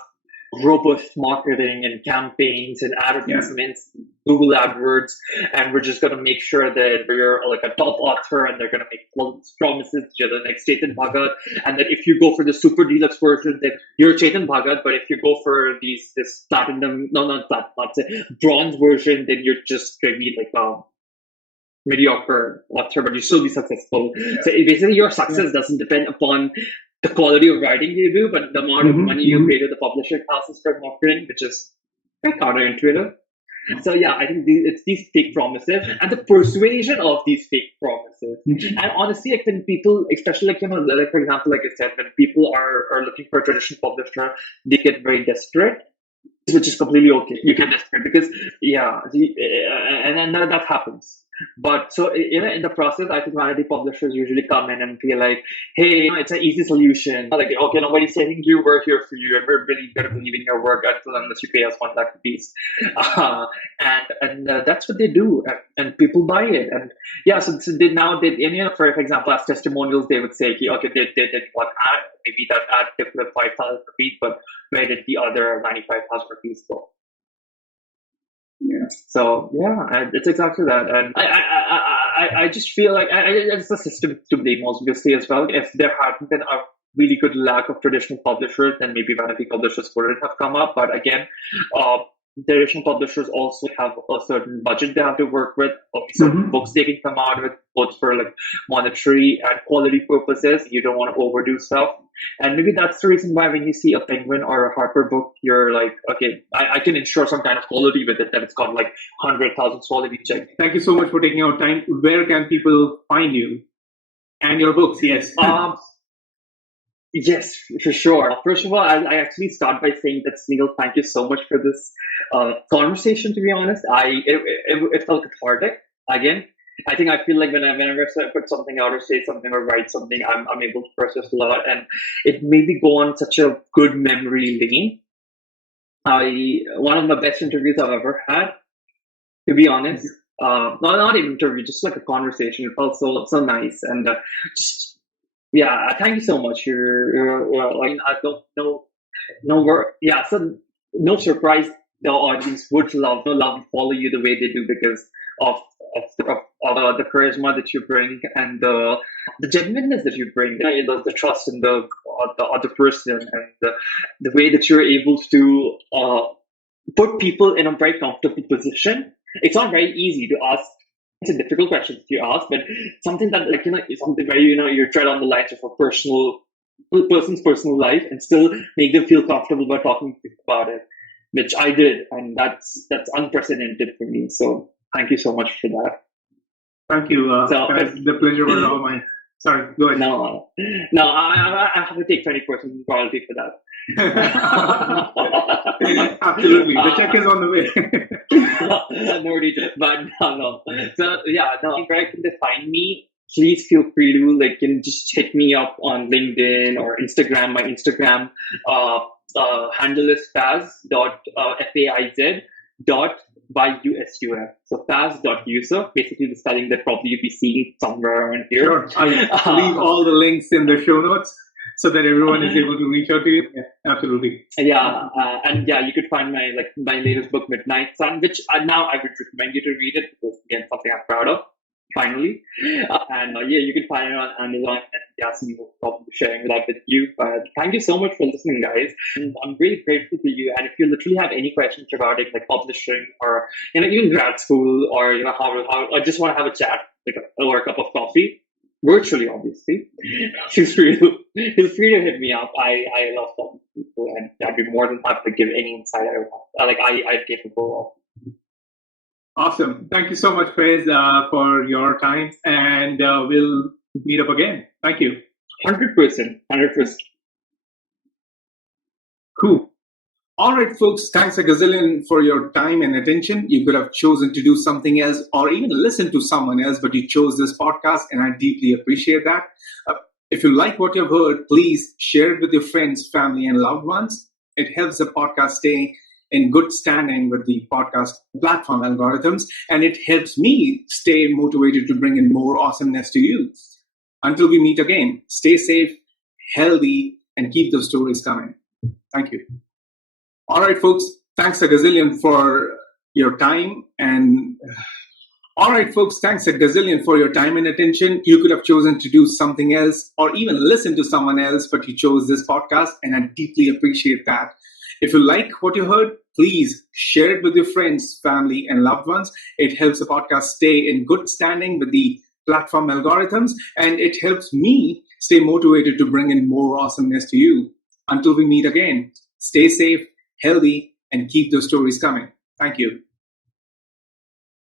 robust marketing and campaigns and advertisements, Google AdWords, and we're just going to make sure that you're like a top author, and they're going to make promises to the next Chetan Bhagat, and that if you go for the super deluxe version, then you're Chetan Bhagat, but if you go for this platinum, bronze version, then you're just going to be like mediocre author, but you still be successful. So basically, your success doesn't depend upon the quality of writing you do, but the amount of money you pay to the publisher passes for marketing, which is very counterintuitive. So yeah, I think it's these fake promises and the persuasion of these fake promises. And honestly, when people, especially for example, like I said, when people are looking for a traditional publisher, they get very desperate, which is completely okay. You get desperate because and then that happens. But so in the process, I think vanity publishers usually come in and feel like, hey, it's an easy solution. Like, okay, nobody's saying you, we're here for you, and we're really going to believe in your work unless you pay us $1 rupees. And that's what they do, and people buy it. And yeah, so for example, as testimonials, they would say, okay, they did one ad, maybe that ad took 5,000 rupees, but where did the other 95,000 rupees go? Yeah. So yeah, it's exactly that, and I just feel like it's the system to blame obviously as well. If there hadn't been a really good lack of traditional publishers, then maybe vanity publishers wouldn't have come up. But again, traditional publishers also have a certain budget they have to work with, certain books they can come out with, both for like monetary and quality purposes. You don't want to overdo stuff. And maybe that's the reason why when you see a Penguin or a Harper book, you're like, okay, I can ensure some kind of quality with it, that it's got like 100,000 quality check. Thank you so much for taking out time. Where can people find you and your books? Yes. Yes, for sure. First of all, I actually start by saying that, Sunil, thank you so much for this conversation, to be honest. It felt cathartic. Again, I think I feel like whenever I put something out or say something or write something, I'm able to process a lot, and it made me go on such a good memory lane. One of the best interviews I've ever had, to be honest. Not even interview, just like a conversation. It felt so nice, and just yeah. Thank you so much. You're like I don't know, So no surprise, the audience would love to follow you the way they do because of the charisma that you bring and the genuineness that you bring, the trust in the other person, and the way that you're able to put people in a very comfortable position. It's not very easy to ask. It's a difficult question to ask, but something that is something where you tread on the lines of a person's personal life and still make them feel comfortable by talking about it, which I did, and that's unprecedented for me. So thank you so much for that. Thank you. The pleasure was all mine. Sorry, go ahead. No, I have to take 20% royalty for that. Absolutely, the check is on the way. No detail, but no. So yeah, where can they find me? Please feel free to just hit me up on LinkedIn or Instagram. My Instagram handle is faiz by USUF. So faiz.yusuf, basically the spelling that probably you'll be seeing somewhere around here. Sure. I'll leave all the links in the show notes so that everyone is able to reach out to you. Yeah, absolutely. Yeah, and yeah, you could find my latest book, Midnight Sun, which now I would recommend you to read it because again, something I'm proud of. Finally, and you can find it on Amazon, and Yasin will probably be sharing that with you. But thank you so much for listening, guys. And I'm really grateful to you. And if you literally have any questions regarding publishing, or even grad school, or how or just want to have a chat, over a cup of coffee, virtually, obviously. Feel free to hit me up. I love talking to people, and I'd be more than happy to give any insight I want. I'm capable of. Awesome. Thank you so much, Faiz, for your time, and we'll meet up again. Thank you. 100%. Cool. All right, folks, thanks a gazillion for your time and attention. You could have chosen to do something else or even listen to someone else, but you chose this podcast, and I deeply appreciate that. If you like what you've heard, please share it with your friends, family, and loved ones. It helps the podcast stay in good standing with the podcast platform algorithms, and it helps me stay motivated to bring in more awesomeness to you. Until we meet again, stay safe, healthy, and keep those stories coming. Thank you. All right, folks, thanks a gazillion for your time and attention. You could have chosen to do something else or even listen to someone else, but you chose this podcast, and I deeply appreciate that. If you like what you heard, please share it with your friends, family, and loved ones. It helps the podcast stay in good standing with the platform algorithms, and it helps me stay motivated to bring in more awesomeness to you. Until we meet again, stay safe, healthy, and keep those stories coming. Thank you.